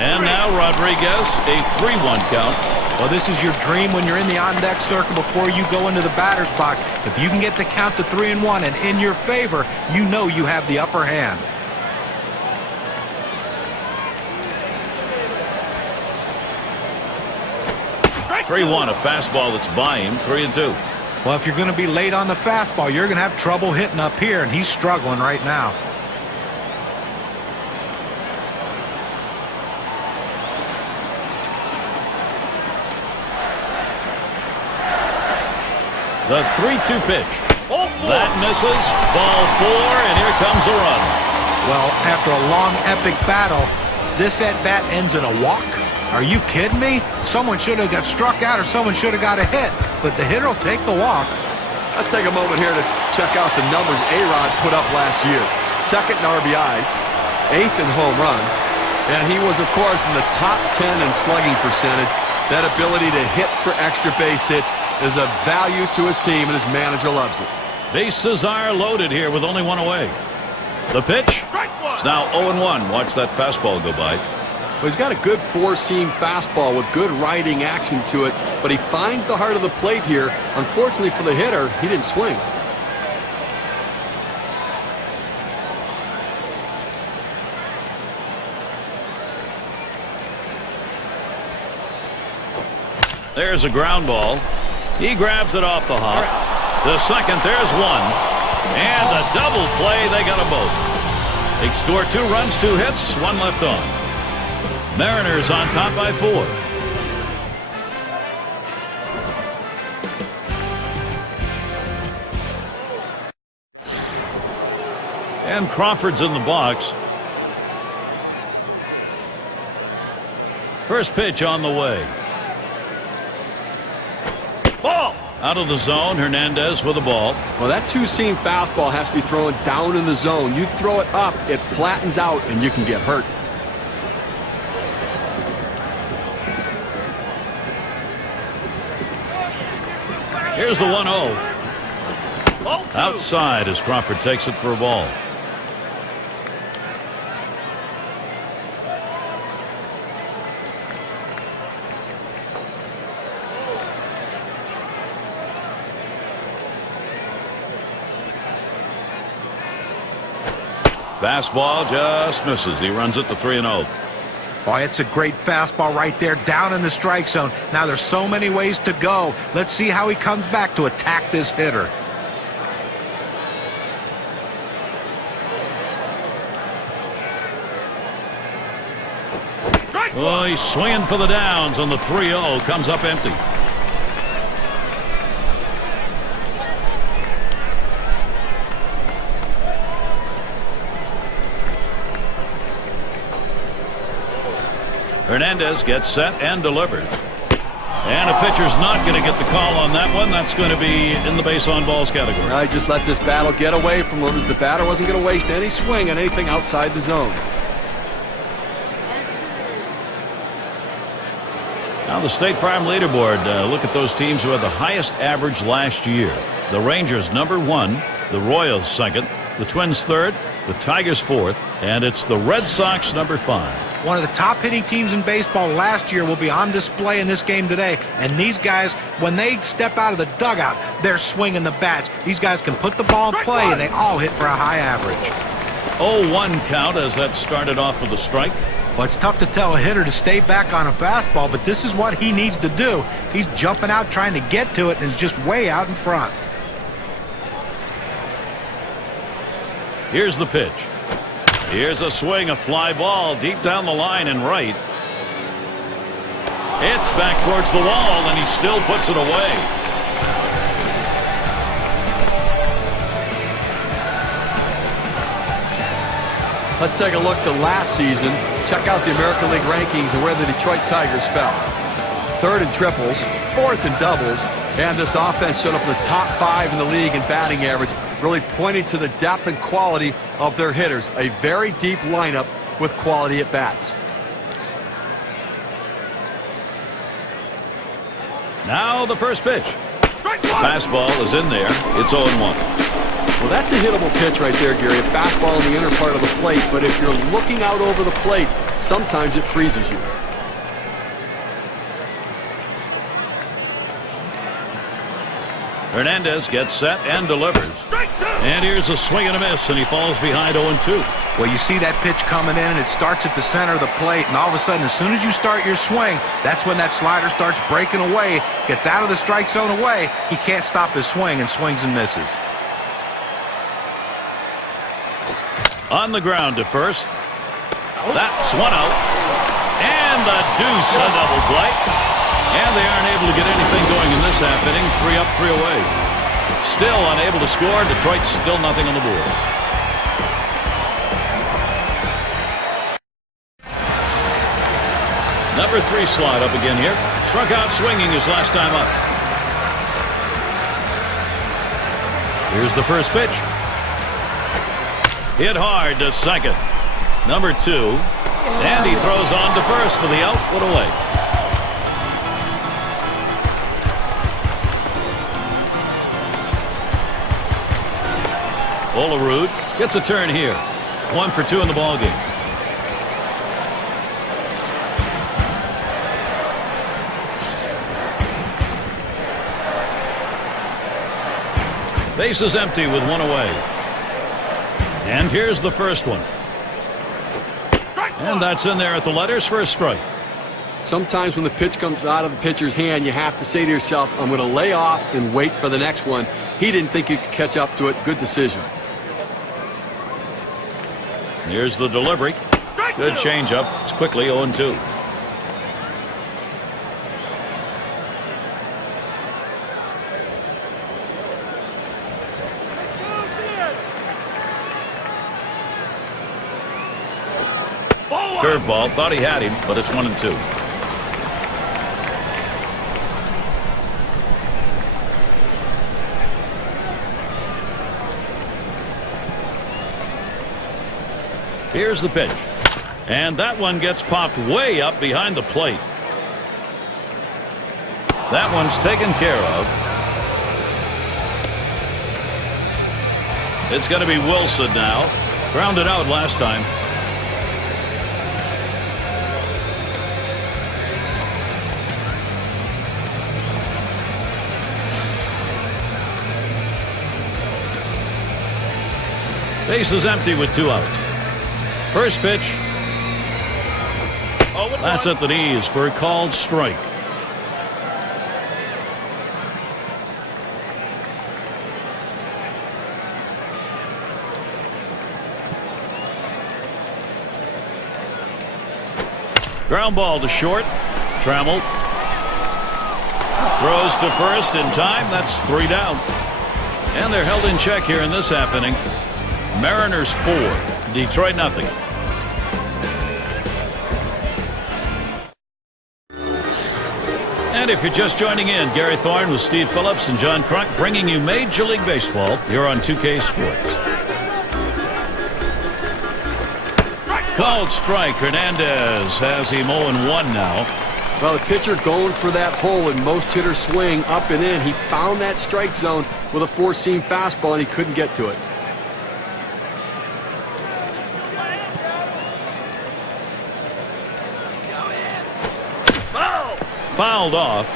And now Rodriguez, a 3-1 count. Well, this is your dream when you're in the on-deck circle before you go into the batter's box. If you can get the count to 3-1 and in your favor, you know you have the upper hand. .3-1, a fastball that's by him. 3-2. Well, if you're going to be late on the fastball, you're going to have trouble hitting up here, and he's struggling right now. The 3-2 pitch. That misses. Ball 4, and here comes a run. Well, after a long, epic battle, this at-bat ends in a walk? Are you kidding me? Someone should have got struck out or someone should have got a hit, but the hitter will take the walk. Let's take a moment here to check out the numbers A-Rod put up last year. Second in RBIs, 8th in home runs, and he was, of course, in the top 10 in slugging percentage. That ability to hit for extra base hits is a value to his team, and his manager loves it. Bases are loaded here with only 1 away. The pitch. It's now 0-1. Watch that fastball go by. Well, he's got a good four-seam fastball with good riding action to it, but he finds the heart of the plate here. Unfortunately for the hitter, he didn't swing. There's a ground ball. He grabs it off the hop. To second, there's one. And a double play. They got them both. They score 2 runs, 2 hits, 1 left on. Mariners on top by 4. And Crawford's in the box. First pitch on the way. Ball. Out of the zone, Hernandez with the ball. Well, that two-seam fastball has to be thrown down in the zone. You throw it up, it flattens out, and you can get hurt. Here's the 1-0. Outside as Crawford takes it for a ball. Fastball just misses. He runs it to 3-0. Oh, it's a great fastball right there down in the strike zone. Now there's so many ways to go. Let's see how he comes back to attack this hitter. Oh, he's swinging for the downs on the 3-0. Comes up empty. Hernandez gets set and delivers. And a pitcher's not going to get the call on that one. That's going to be in the base on balls category. I just let this battle get away from him, as the batter wasn't going to waste any swing on anything outside the zone. Now the State Farm leaderboard. Look at those teams who had the highest average last year. The Rangers #1, the Royals 2nd, the Twins 3rd, the Tigers 4th, and it's the Red Sox #5. One of the top hitting teams in baseball last year will be on display in this game today. And these guys, when they step out of the dugout, they're swinging the bats. These guys can put the ball in play, and they all hit for a high average. 0-1 count as that started off with a strike. Well, it's tough to tell a hitter to stay back on a fastball, but this is what he needs to do. He's jumping out trying to get to it, and is just way out in front. Here's the pitch. Here's a swing, a fly ball deep down the line and right. It's back towards the wall, and he still puts it away. Let's take a look to last season. Check out the American League rankings and where the Detroit Tigers fell. 3rd in triples, 4th in doubles, and this offense showed up in the top 5 in the league in batting average, really pointing to the depth and quality of their hitters. A very deep lineup with quality at bats. Now the first pitch. Fastball is in there. It's 0-1. Well, that's a hittable pitch right there, Gary. A fastball in the inner part of the plate, but if you're looking out over the plate, sometimes it freezes you. Hernandez gets set and delivers. And here's a swing and a miss, and he falls behind 0-2. Well, you see that pitch coming in, and it starts at the center of the plate, and all of a sudden, as soon as you start your swing, that's when that slider starts breaking away, gets out of the strike zone away. He can't stop his swing, and swings and misses. On the ground to first. That's one out. And the deuce, a double play. And they aren't able to get anything going in this half inning. 3 up, 3 away. Still unable to score. Detroit's still nothing on the board. Number 3 slot up again here. Struck out swinging his last time up. Here's the first pitch. Hit hard to second. Number 2. And he throws on to first for the out. Put away. Olerud gets a turn here. 1 for 2 in the ballgame. Base is empty with 1 away. And here's the first one. And that's in there at the letters for a strike. Sometimes when the pitch comes out of the pitcher's hand, you have to say to yourself, I'm going to lay off and wait for the next one. He didn't think he could catch up to it. Good decision. Here's the delivery. Good changeup. It's quickly 0-2. Curveball. Thought he had him, but it's 1-2. Here's the pitch. And that one gets popped way up behind the plate. That one's taken care of. It's going to be Wilson now. Grounded out last time. Base is empty with 2 outs. First pitch. That's at the knees for a called strike. Ground ball to short. Trammell. Throws to first in time. That's 3 down. And they're held in check here in this half inning. Mariners 4, Detroit nothing. And if you're just joining in, Gary Thorne with Steve Phillips and John Crunk bringing you Major League Baseball here on 2K Sports. Called strike. Hernandez has him 0-1 now. Well, the pitcher going for that hole, and most hitters swing up and in. He found that strike zone with a 4-seam fastball, and he couldn't get to it. Fouled off.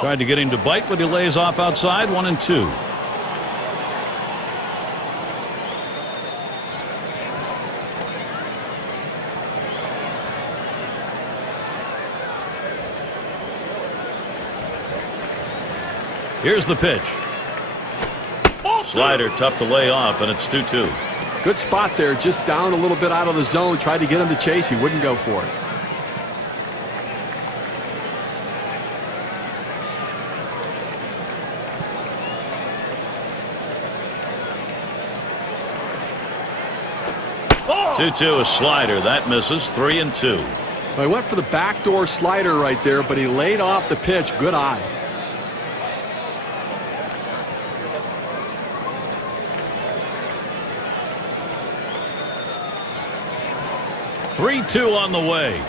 Tried to get him to bite, but he lays off outside. 1-2. Here's the pitch. Slider tough to lay off, and it's 2-2. Good spot there, just down a little bit out of the zone. Tried to get him to chase. He wouldn't go for it. Oh! 2-2, a slider. That misses. 3-2. Well, he went for the backdoor slider right there, but he laid off the pitch. Good eye. Three-two on the way.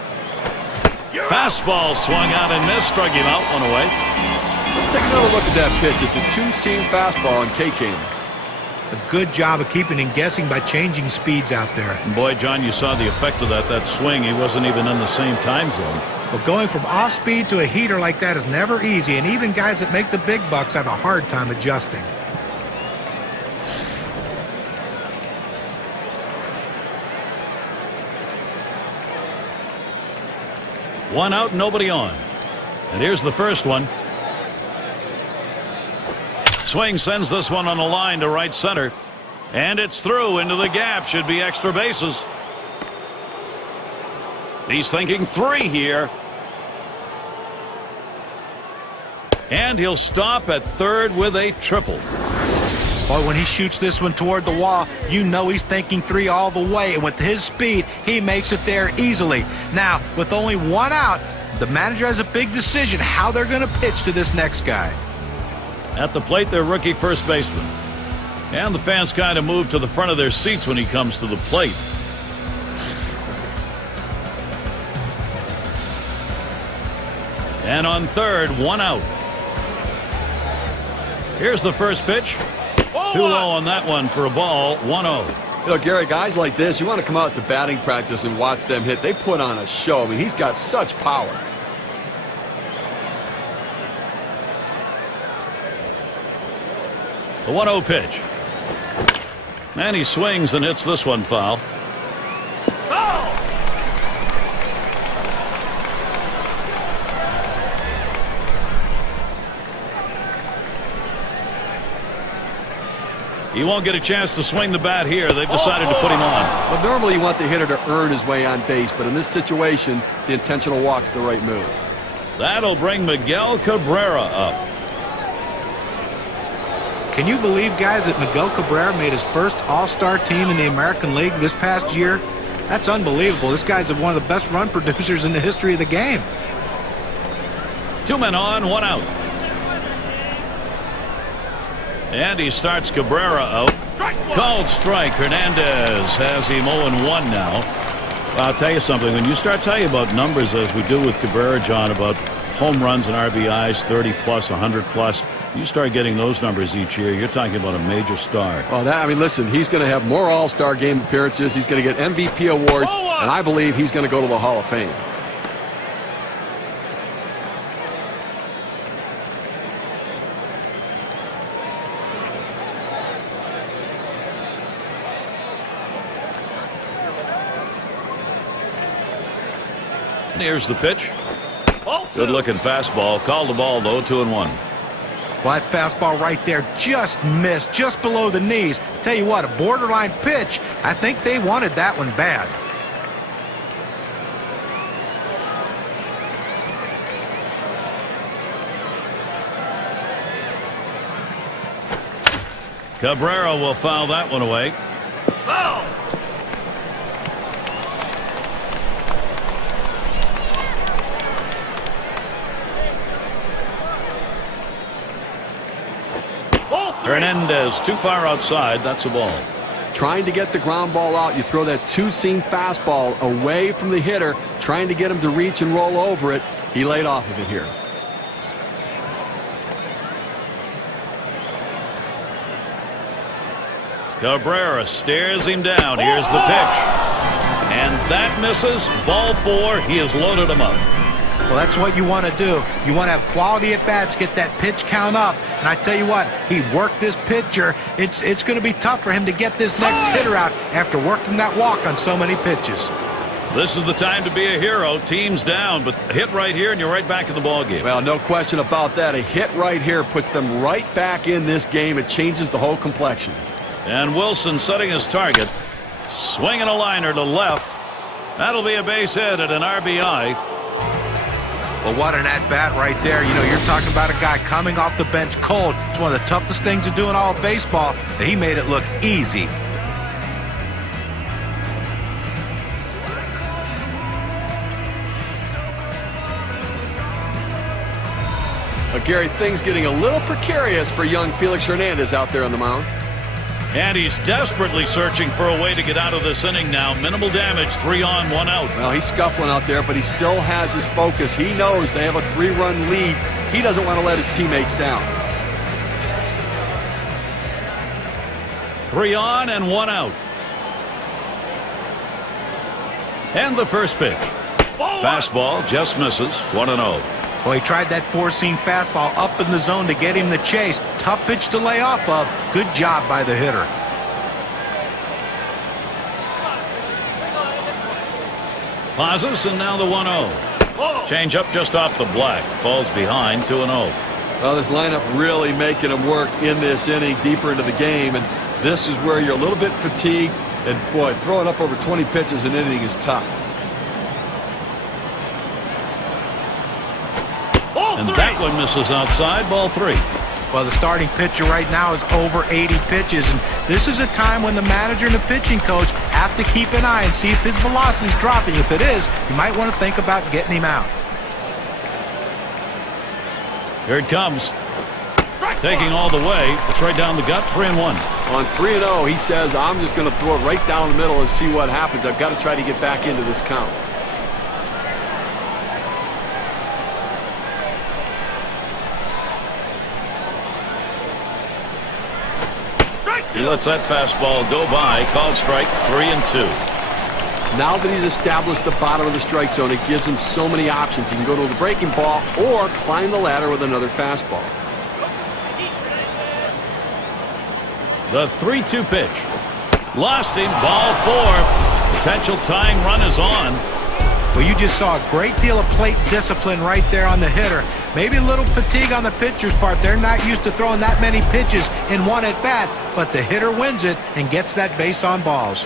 Fastball swung out and missed. Struck him out. 1 away. Let's take another look at that pitch. It's a 2-seam fastball, and K came. A good job of keeping him guessing by changing speeds out there. Boy, John, you saw the effect of that swing. He wasn't even in the same time zone. But going from off speed to a heater like that is never easy, and even guys that make the big bucks have a hard time adjusting. One out, nobody on. And here's the first one. Swing sends this one on a line to right center. And it's through into the gap. Should be extra bases. He's thinking 3 here. And he'll stop at third with a triple. Boy, when he shoots this one toward the wall, you know he's thinking 3 all the way. And with his speed, he makes it there easily. Now, with only 1 out, the manager has a big decision how they're going to pitch to this next guy. At the plate, their rookie first baseman. And the fans kind of move to the front of their seats when he comes to the plate. And on third, 1 out. Here's the first pitch. Too low on that one for a ball. 1-0. You know, Gary, guys like this, you want to come out to batting practice and watch them hit. They put on a show. I mean, he's got such power. The 1-0 pitch. And he swings and hits this one foul. He won't get a chance to swing the bat here. They've decided to put him on. Well, normally you want the hitter to earn his way on base, but in this situation, the intentional walk's the right move. That'll bring Miguel Cabrera up. Can you believe, guys, that Miguel Cabrera made his first All-Star team in the American League this past year? That's unbelievable. This guy's one of the best run producers in the history of the game. 2 men on, 1 out. And he starts Cabrera out. Called strike. Hernandez has him 0-1 now. I'll tell you something. When you start talking about numbers as we do with Cabrera, John, about home runs and RBIs, 30 plus, 100 plus, you start getting those numbers each year, you're talking about a major star. Oh, I mean, listen, he's going to have more All-Star game appearances. He's going to get MVP awards, and I believe he's going to go to the Hall of Fame. Here's the pitch. Good looking fastball. Called the ball though. 2-1. Well, that fastball right there just missed, just below the knees. Tell you what, a borderline pitch. I think they wanted that one bad. Cabrera will foul that one away. Foul. Hernandez too far outside. That's a ball. Trying to get the ground ball out, you throw that two-seam fastball away from the hitter, trying to get him to reach and roll over it. He laid off of it here. Cabrera stares him down. Here's the pitch. And that misses. Ball 4. He has loaded him up. Well, that's what you want to do. You want to have quality at bats, get that pitch count up. And I tell you what, he worked this pitcher. It's going to be tough for him to get this next hitter out after working that walk on so many pitches. This is the time to be a hero. Team's down, but a hit right here and you're right back in the ball game. Well, no question about that. A hit right here puts them right back in this game. It changes the whole complexion. And Wilson setting his target. Swinging a liner to left. That'll be a base hit and an RBI. Well, what an at-bat right there. You know, you're talking about a guy coming off the bench cold. It's one of the toughest things to do in all of baseball, and he made it look easy. Gary, things getting a little precarious for young Felix Hernandez out there on the mound. And he's desperately searching for a way to get out of this inning now. Minimal damage, 3 on, 1 out. Well, he's scuffling out there, but he still has his focus. He knows they have a 3-run lead. He doesn't want to let his teammates down. 3 on and 1 out. And the first pitch. Fastball just misses. 1-0. Well, he tried that four-seam fastball up in the zone to get him the chase. Tough pitch to lay off of. Good job by the hitter. Pauses, and now the 1-0. Change up just off the black. Falls behind. 2-0. Well, this lineup really making him work in this inning, deeper into the game. And this is where you're a little bit fatigued. And, boy, throwing up over 20 pitches an inning is tough. And that one misses outside. Ball 3. Well, the starting pitcher right now is over 80 pitches, and this is a time when the manager and the pitching coach have to keep an eye and see if his velocity is dropping. If it is, you might want to think about getting him out. Here it comes. Taking all the way. It's right down the gut. 3-1. On 3-0, he says, I'm just going to throw it right down the middle and see what happens. I've got to try to get back into this count. He lets that fastball go by. Called strike. 3-2. Now that he's established the bottom of the strike zone, it gives him so many options. He can go to the breaking ball or climb the ladder with another fastball. The 3-2 pitch. Lost him. Ball 4. Potential tying run is on. Well, you just saw a great deal of plate discipline right there on the hitter. Maybe a little fatigue on the pitcher's part. They're not used to throwing that many pitches in one at-bat, but the hitter wins it and gets that base on balls.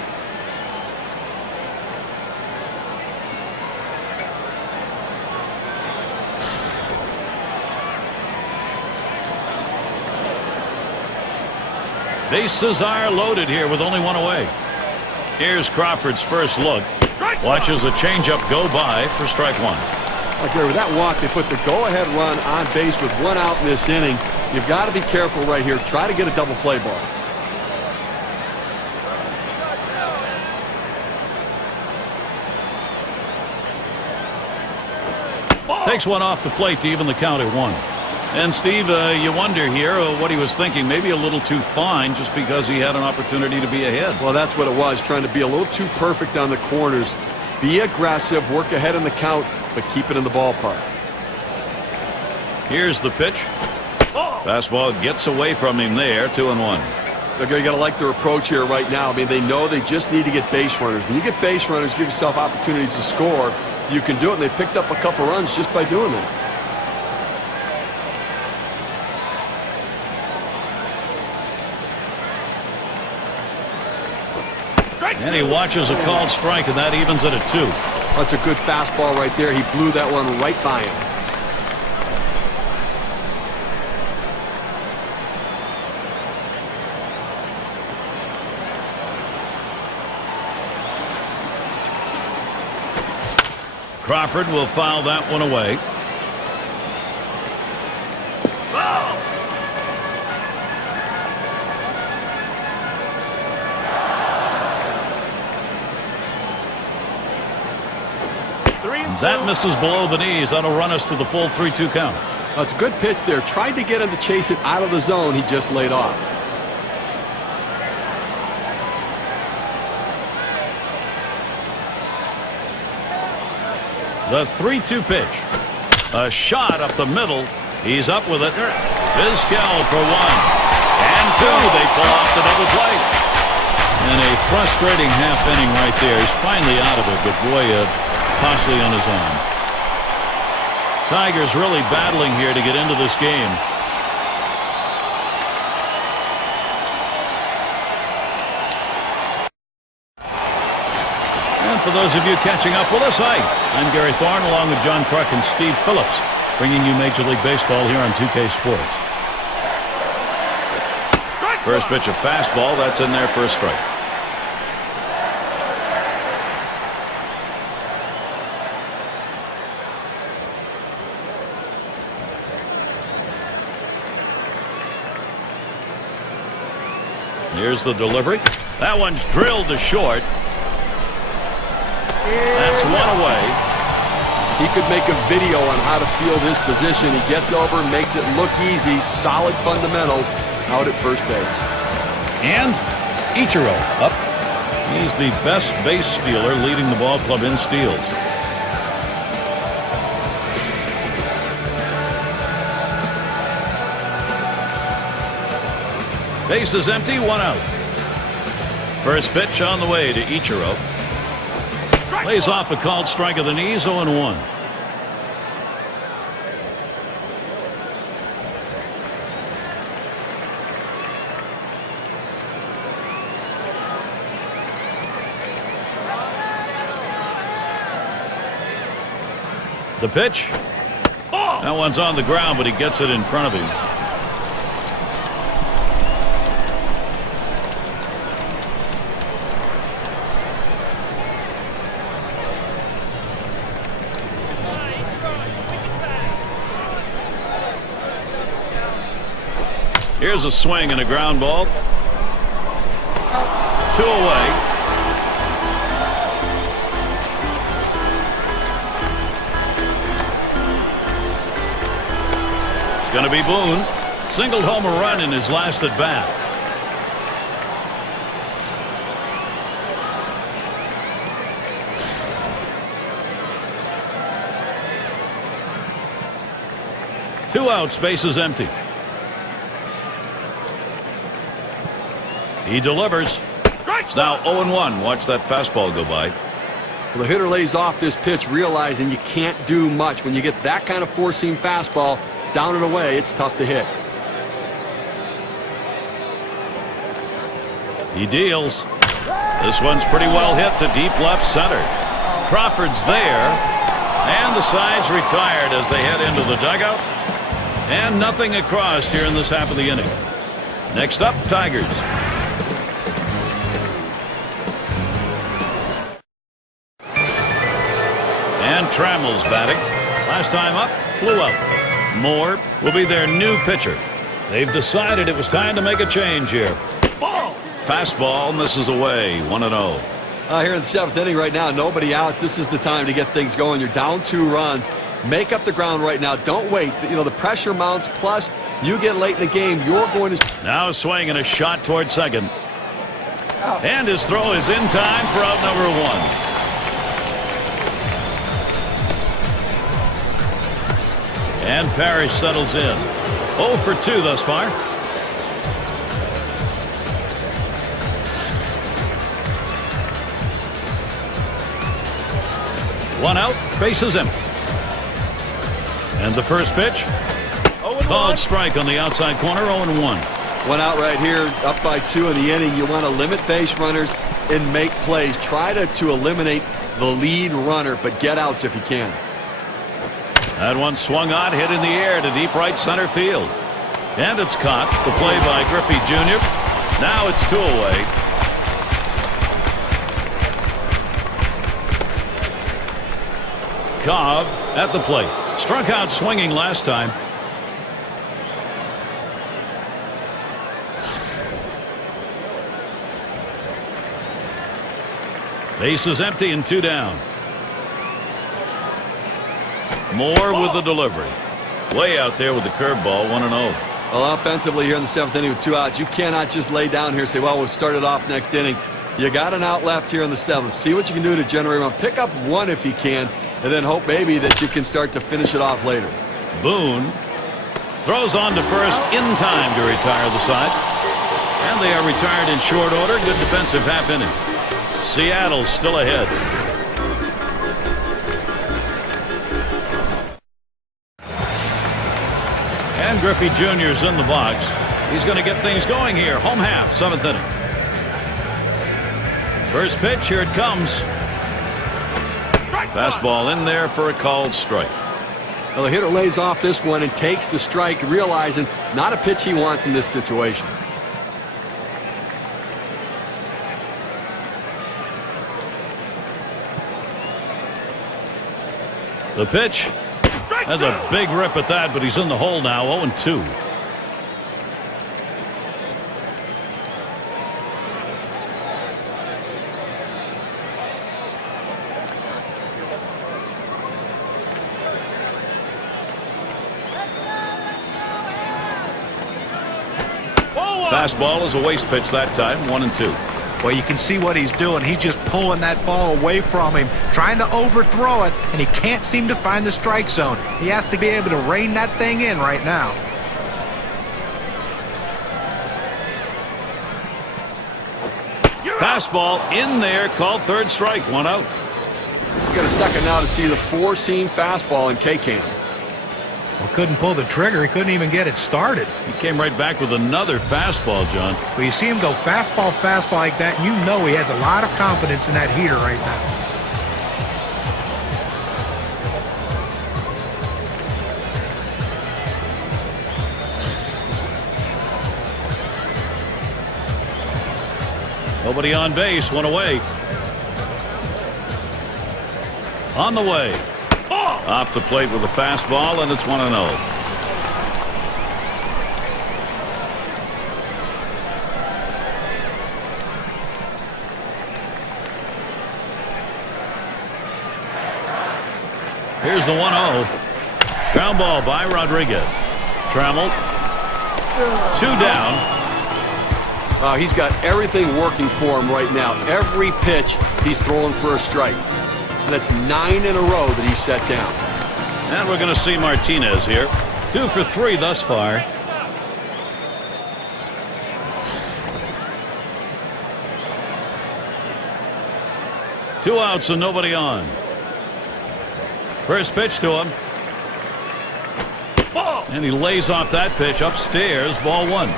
Bases are loaded here with only 1 away. Here's Crawford's first look. Watches a changeup go by for strike 1. Like with that walk, they put the go-ahead run on base with 1 out in this inning. You've got to be careful right here. Try to get a double play ball. Takes one off the plate to even the count at 1. And Steve, you wonder here what he was thinking. Maybe a little too fine just because he had an opportunity to be ahead. Well, that's what it was. Trying to be a little too perfect on the corners. Be aggressive, work ahead in the count, but keep it in the ballpark. Here's the pitch. Fastball gets away from him there. 2-1. They're going to like their approach here right now. I mean, they know they just need to get base runners. When you get base runners, give yourself opportunities to score. You can do it, and they picked up a couple runs just by doing that. And he watches a called strike, and that evens it at 2. That's a good fastball right there. He blew that one right by him. Crawford will foul that one away. That misses below the knees. That'll run us to the full 3-2 count. That's a good pitch there. Tried to get him to chase it out of the zone. He just laid off. The 3-2 pitch. A shot up the middle. He's up with it. Vizquel for 1. And 2. They pull off the double play. And a frustrating half inning right there. He's finally out of it, but boy, costly on his own. Tigers really battling here to get into this game. And for those of you catching up with us, hi, I'm Gary Thorne along with John Kruk and Steve Phillips, bringing you Major League Baseball here on 2K Sports. First pitch, a fastball. That's in there for a strike. Here's the delivery. That one's drilled to short. That's one away. He could make a video on how to field his position. He gets over, makes it look easy. Solid fundamentals out at first base. And Ichiro up. He's the best base stealer, leading the ball club in steals. Base is empty, 1 out. First pitch on the way to Ichiro. Lays off a called strike of the knees, 0-1. The pitch. That one's on the ground, but he gets it in front of him. Here's a swing and a ground ball. 2 away. It's going to be Boone. Singled home a run in his last at bat. Two outs, bases empty. He delivers. It's now 0-1. Watch that fastball go by. Well, the hitter lays off this pitch, realizing you can't do much. When you get that kind of four-seam fastball down and away, it's tough to hit. He deals. This one's pretty well hit to deep left center. Crawford's there. And the side's retired as they head into the dugout. And nothing across here in this half of the inning. Next up, Tigers. And Trammell's batting. Last time up, flew out. Moore will be their new pitcher. They've decided it was time to make a change here. Fastball misses away. 1-0. Here in the 7th inning right now, nobody out. This is the time to get things going. You're down 2 runs. Make up the ground right now. Don't wait. The pressure mounts. Plus, you get late in the game, you're going to... Now a swing and a shot toward second. And his throw is in time for out number 1. And Parrish settles in. 0 for 2 thus far. One out, bases empty. And the first pitch. Called strike on the outside corner, 0-1. 1 out right here, up by 2 in the inning. You want to limit base runners and make plays. Try to eliminate the lead runner, but get outs if you can. That one swung on, hit in the air to deep right center field. And it's caught. The play by Griffey Jr. Now it's 2 away. Cobb at the plate. Struck out swinging last time. Base is empty and 2 down. Moore with the delivery. Way out there with the curveball, 1-0. Well, offensively here in the 7th inning with 2 outs, you cannot just lay down here and say, well, we'll start it off next inning. You got an out left here in the 7th. See what you can do to generate run. Pick up 1 if you can, and then hope maybe that you can start to finish it off later. Boone throws on to first in time to retire the side. And they are retired in short order. Good defensive half inning. Seattle still ahead. And Griffey Jr.'s in the box. He's going to get things going here. Home half, 7th inning. First pitch, here it comes. Fastball in there for a called strike. Well, the hitter lays off this one and takes the strike, realizing not a pitch he wants in this situation. The pitch has a big rip at that, but he's in the hole now. 0-2. Fastball is a waste pitch that time. 1-2. Well, you can see what he's doing. He's just pulling that ball away from him, trying to overthrow it, and he can't seem to find the strike zone. He has to be able to rein that thing in right now. Fastball in there, called third strike. 1 out. You got a second now to see the 4-seam fastball in K-Cam. Well, couldn't pull the trigger. He couldn't even get it started. He came right back with another fastball, John. Well, you see him go fastball like that, and you know he has a lot of confidence in that heater right now. Nobody on base, 1 away. On the way. Off the plate with a fastball, and it's 1-0. Here's the 1-0. Ground ball by Rodriguez. Trammell. 2 down. He's got everything working for him right now. Every pitch, he's throwing for a strike. And that's 9 in a row that he's set down. And we're going to see Martinez here. 2 for 3 thus far. Two outs and nobody on. First pitch to him. And he lays off that pitch upstairs. Ball 1.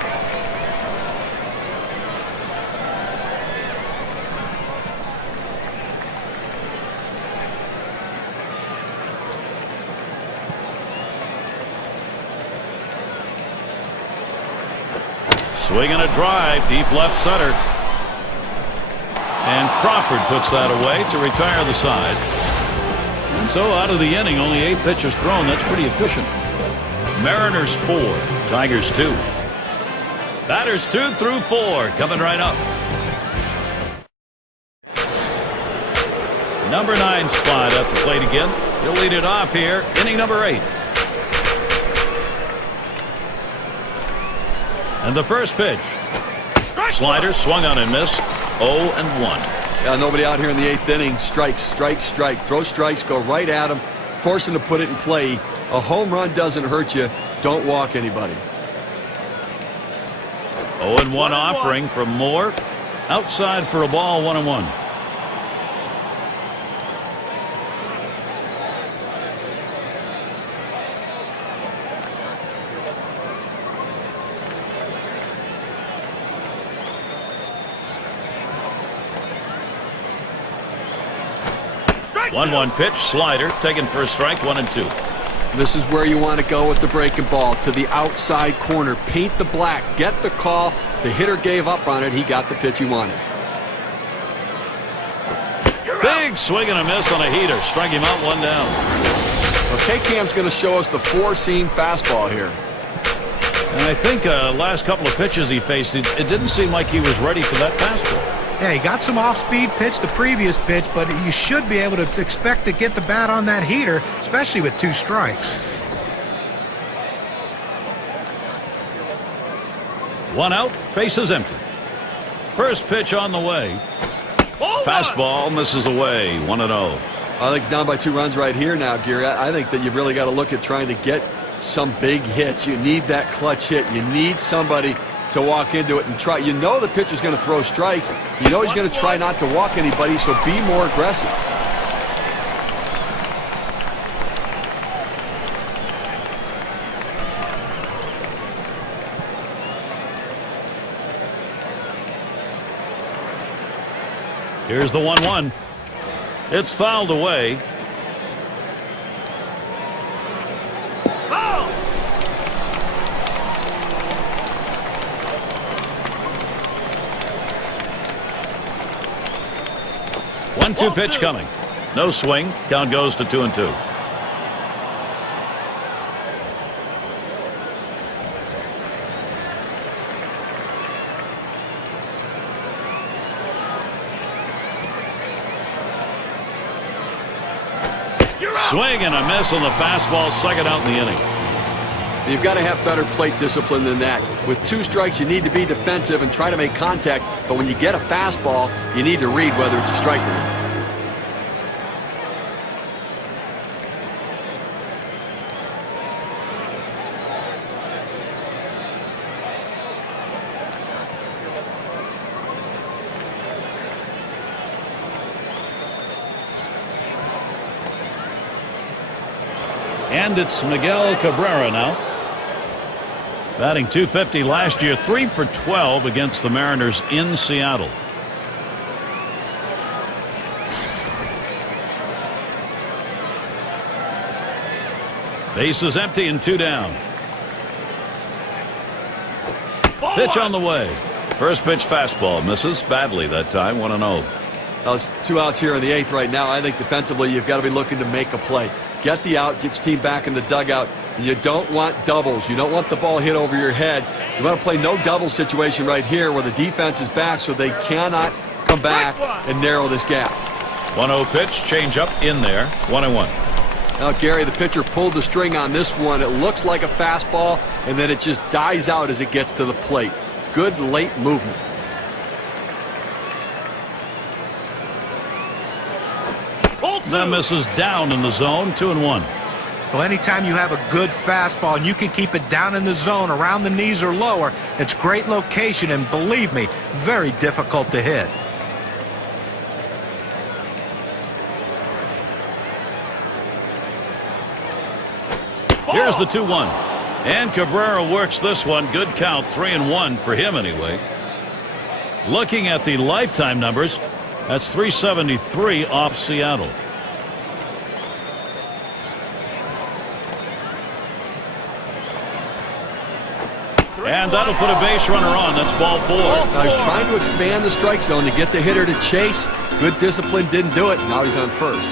Swinging a drive, deep left center. And Crawford puts that away to retire the side. And so out of the inning, only 8 pitches thrown. That's pretty efficient. Mariners 4, Tigers 2. Batters 2 through 4 coming right up. Number 9 spot at the plate again. He'll lead it off here, inning number 8. And the first pitch. Slider swung on and missed. 0-1. Yeah, nobody out here in the 8th inning. Strike, strike, strike. Throw strikes, go right at him, force him to put it in play. A home run doesn't hurt you. Don't walk anybody. 0-1 offering from Moore. Outside for a ball, 1-1. One pitch, slider, taken for a strike, 1-2. This is where you want to go with the breaking ball, to the outside corner. Paint the black, get the call. The hitter gave up on it. He got the pitch he wanted. Big swing and a miss on a heater. Strike him out, 1 down. Well, K-Cam's going to show us the 4-seam fastball here. And I think last couple of pitches he faced, it didn't seem like he was ready for that fastball. Yeah, he got some off-speed pitch the previous pitch, but you should be able to expect to get the bat on that heater, especially with 2 strikes. 1 out, bases empty. First pitch on the way. Fastball misses away, 1-0. I think down by 2 runs right here now, Gary. I think that you've really got to look at trying to get some big hits. You need that clutch hit. You need somebody to walk into it and try. You know the pitcher's going to throw strikes. You know he's going to try not to walk anybody, so be more aggressive. Here's the 1-1. It's fouled away. One-two pitch coming. No swing. Count goes to 2-2. Swing and a miss on the fastball. Second out in the inning. You've got to have better plate discipline than that. With 2 strikes, you need to be defensive and try to make contact. But when you get a fastball, you need to read whether it's a strike or not. And it's Miguel Cabrera now. Batting .250 last year, 3 for 12 against the Mariners in Seattle. Base is empty and 2 down. Pitch on the way. First pitch fastball misses badly that time, 1-0. Well, it's 2 outs here in the 8th right now. I think defensively you've got to be looking to make a play. Get the out, get your team back in the dugout. You don't want doubles. You don't want the ball hit over your head. You want to play no double situation right here where the defense is back so they cannot come back and narrow this gap. 1-0 pitch, change up in there, 1-1. Now, Gary, the pitcher pulled the string on this one. It looks like a fastball, and then it just dies out as it gets to the plate. Good late movement. That misses down in the zone, 2-1. Well, anytime you have a good fastball and you can keep it down in the zone around the knees or lower, it's great location and, believe me, very difficult to hit. Here's the 2-1. And Cabrera works this one. Good count, 3-1 for him anyway. Looking at the lifetime numbers, that's 373 off Seattle. And that'll put a base runner on. That's ball 4. Now he's trying to expand the strike zone to get the hitter to chase. Good discipline, didn't do it. Now he's on first.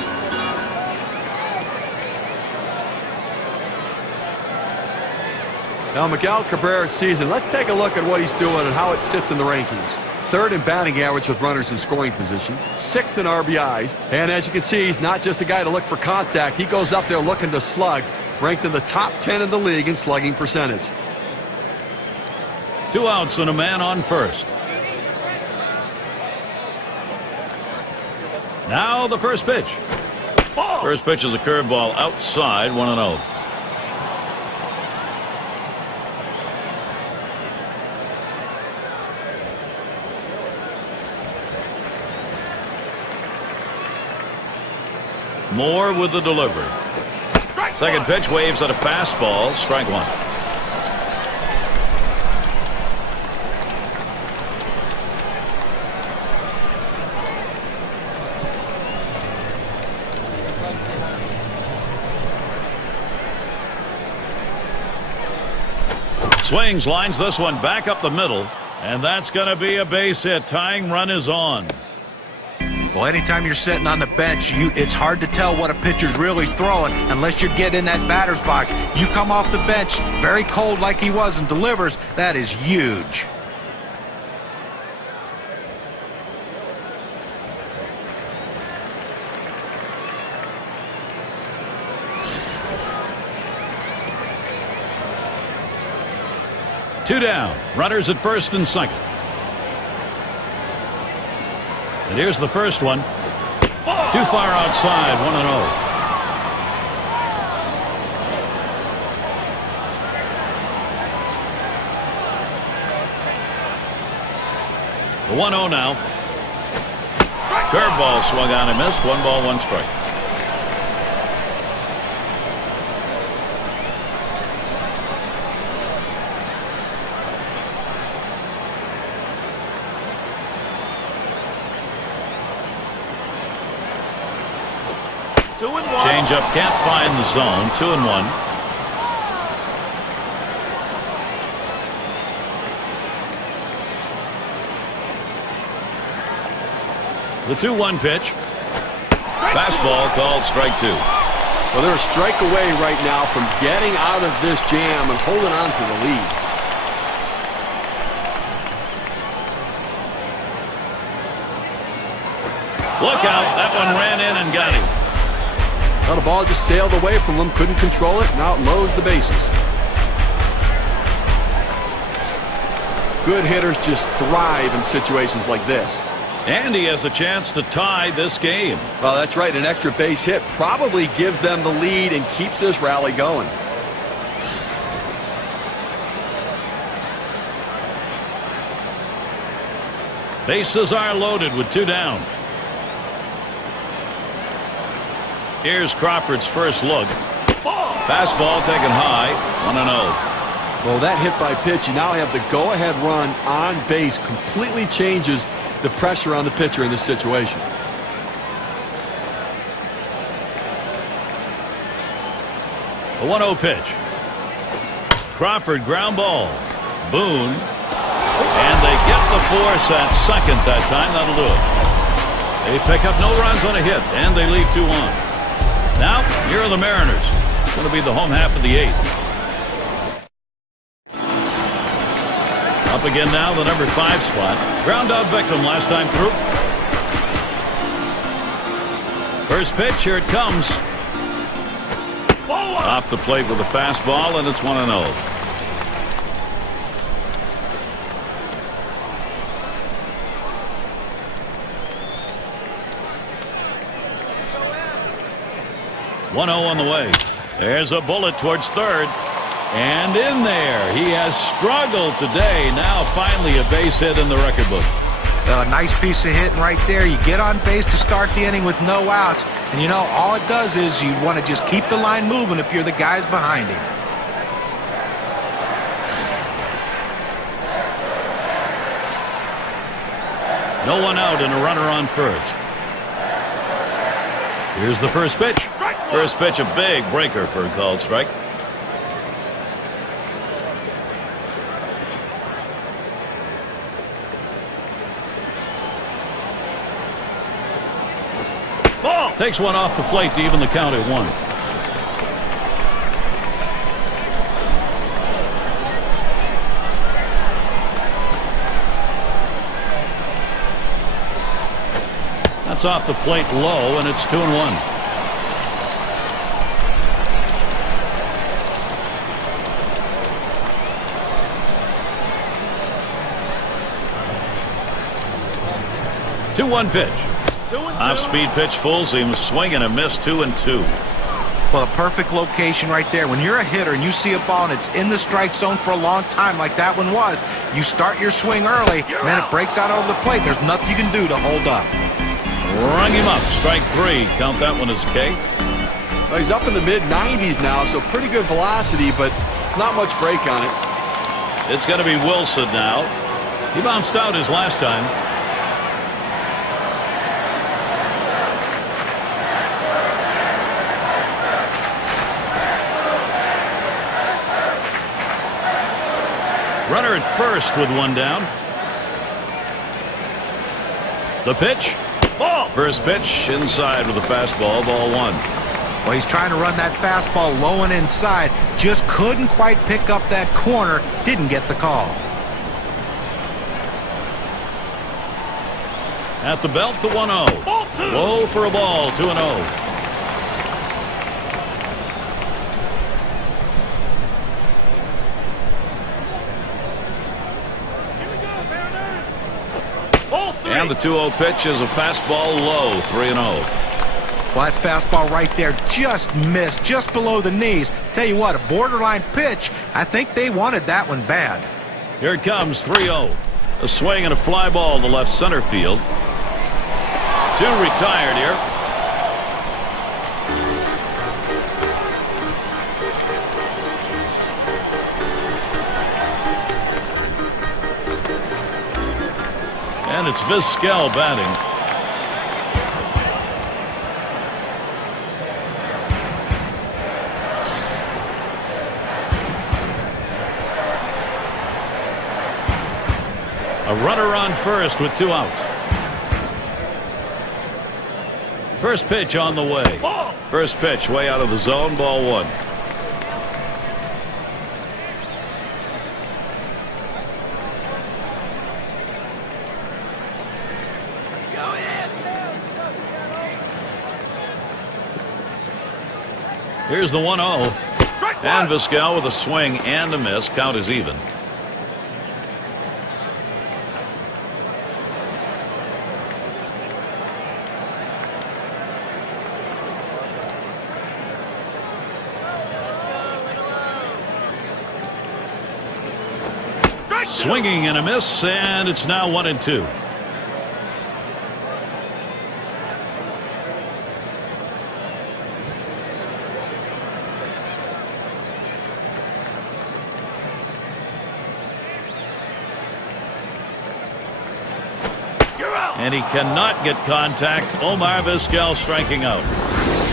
Now, Miguel Cabrera's season, let's take a look at what he's doing and how it sits in the rankings. 3rd in batting average with runners in scoring position, 6th in RBIs, and as you can see, he's not just a guy to look for contact. He goes up there looking to slug, ranked in the top 10 in the league in slugging percentage. 2 outs and a man on first. Now the first pitch. First pitch is a curveball outside, 1-0. Moore with the delivery. Second pitch, waves at a fastball, strike 1. Swings, lines this one back up the middle, and that's going to be a base hit. Tying run is on. Well, anytime you're sitting on the bench, it's hard to tell what a pitcher's really throwing unless you get in that batter's box. You come off the bench very cold like he was and delivers, that is huge. Two down, runners at first and second. And here's the first one. Too far outside, 1-0. The 1-0 now. Curveball swung on and missed. 1 ball, 1 strike. Changeup can't find the zone. 2-1. The 2-1 pitch. Fastball called strike 2. Well, they're a strike away right now from getting out of this jam and holding on to the lead. Look out. That one ran in and got him. Well, the ball just sailed away from him, couldn't control it, now it loads the bases. Good hitters just thrive in situations like this. And he has a chance to tie this game. Well, that's right. An extra base hit probably gives them the lead and keeps this rally going. Bases are loaded with 2 down. Here's Crawford's first look. Fastball taken high, 1-0. Well, that hit by pitch, you now have the go-ahead run on base, completely changes the pressure on the pitcher in this situation. A 1-0 pitch. Crawford ground ball. Boone. And they get the force at second that time. That'll do it. They pick up no runs on a hit, and they leave 2 on. Now, here are the Mariners. It's going to be the home half of the 8th. Up again now, the number 5 spot. Ground out victim last time through. First pitch, here it comes. Off the plate with a fastball, and it's 1-0. On the way. There's a bullet towards third. And in there. He has struggled today. Now finally a base hit in the record book. Well, a nice piece of hitting right there. You get on base to start the inning with no outs. And you know, all it does is you want to just keep the line moving if you're the guys behind him. No one out and a runner on first. Here's the first pitch. First pitch, a big breaker for a called strike. Takes one off the plate to even the count at 1. That's off the plate low, and it's 2-1. Two-one pitch. Off-speed pitch, full seam, swing and a miss. 2-2. Well, a perfect location right there. When you're a hitter and you see a ball and it's in the strike zone for a long time like that one was, you start your swing early, and then it breaks out over the plate. There's nothing you can do to hold up. Rung him up. Strike 3. Count that one as K. Well, he's up in the mid-90s now, so pretty good velocity, but not much break on it. It's going to be Wilson now. He bounced out his last time. Runner at first with one down. The pitch. Ball. First pitch inside with a fastball. Ball 1. Well, he's trying to run that fastball low and inside. Just couldn't quite pick up that corner. Didn't get the call. At the belt, the 1-0. Low for a ball. 2-0. And the 2-0 pitch is a fastball low. 3-0. Well, that fastball right there just missed, just below the knees. Tell you what, a borderline pitch. I think they wanted that one bad. Here it comes. 3-0. A swing and a fly ball to left center field. 2 retired here. And it's Vizquel batting. A runner on first with 2 outs. First pitch on the way. First pitch way out of the zone. Ball 1. Here's the 1-0. And Vizquel with a swing and a miss. Count is even. Swinging and a miss, and it's now 1-2. And he cannot get contact. Omar Vizquel striking out.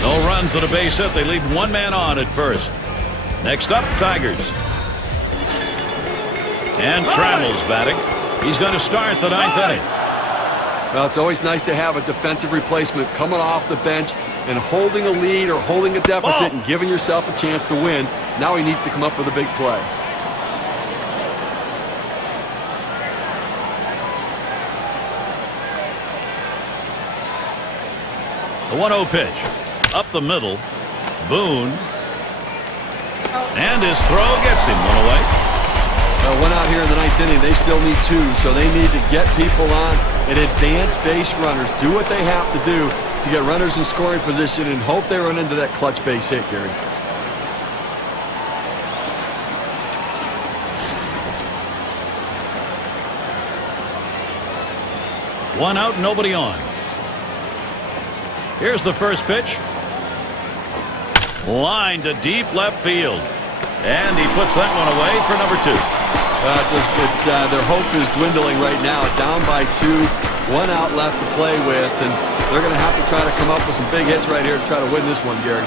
No runs at a base hit. They leave one man on at first. Next up, Tigers. And Trammell's batting. He's going to start the 9th inning. Well, it's always nice to have a defensive replacement coming off the bench and holding a lead or holding a deficit and giving yourself a chance to win. Now he needs to come up with a big play. The 1-0 pitch. Up the middle. Boone. And his throw gets him. One away. One out here in the 9th inning. They still need 2, so they need to get people on and advance base runners. Do what they have to do to get runners in scoring position and hope they run into that clutch base hit, Gary. One out, nobody on. Here's the first pitch. Line to deep left field. And he puts that one away for number 2. Their hope is dwindling right now. Down by 2. 1 out left to play with. And they're going to have to try to come up with some big hits right here to try to win this one, Gary.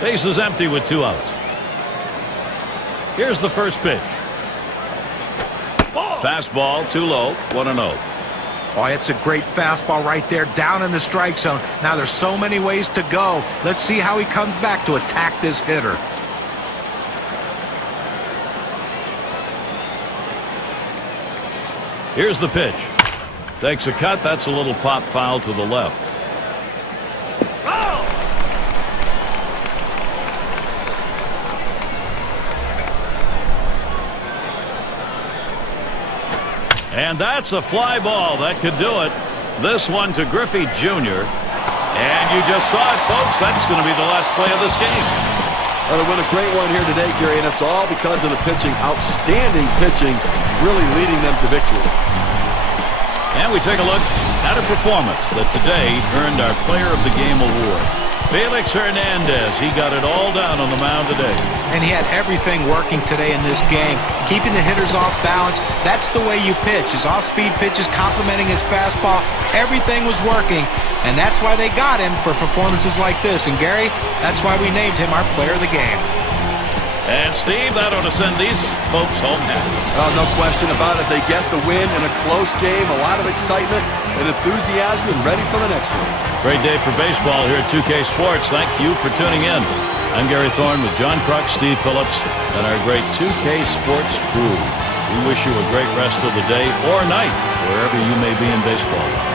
Base is empty with 2 outs. Here's the first pitch. Fastball too low. 1-0. Oh, it's a great fastball right there, down in the strike zone. Now there's so many ways to go. Let's see how he comes back to attack this hitter. Here's the pitch. Takes a cut. That's a little pop foul to the left. And that's a fly ball. That could do it. This one to Griffey Jr. And you just saw it, folks. That's going to be the last play of this game. Well, they win a great one here today, Gary, and it's all because of the pitching. Outstanding pitching, really leading them to victory. And we take a look at a performance that today earned our Player of the Game award. Felix Hernandez, he got it all down on the mound today. And he had everything working today in this game. Keeping the hitters off balance, that's the way you pitch. His off-speed pitches complementing his fastball, everything was working. And that's why they got him for performances like this. And Gary, that's why we named him our Player of the Game. And Steve, that ought to send these folks home happy. Oh, no question about it. They get the win in a close game, a lot of excitement and enthusiasm, and ready for the next one. Great day for baseball here at 2K Sports. Thank you for tuning in. I'm Gary Thorne with John Kruk, Steve Phillips, and our great 2K Sports crew. We wish you a great rest of the day or night, wherever you may be in baseball.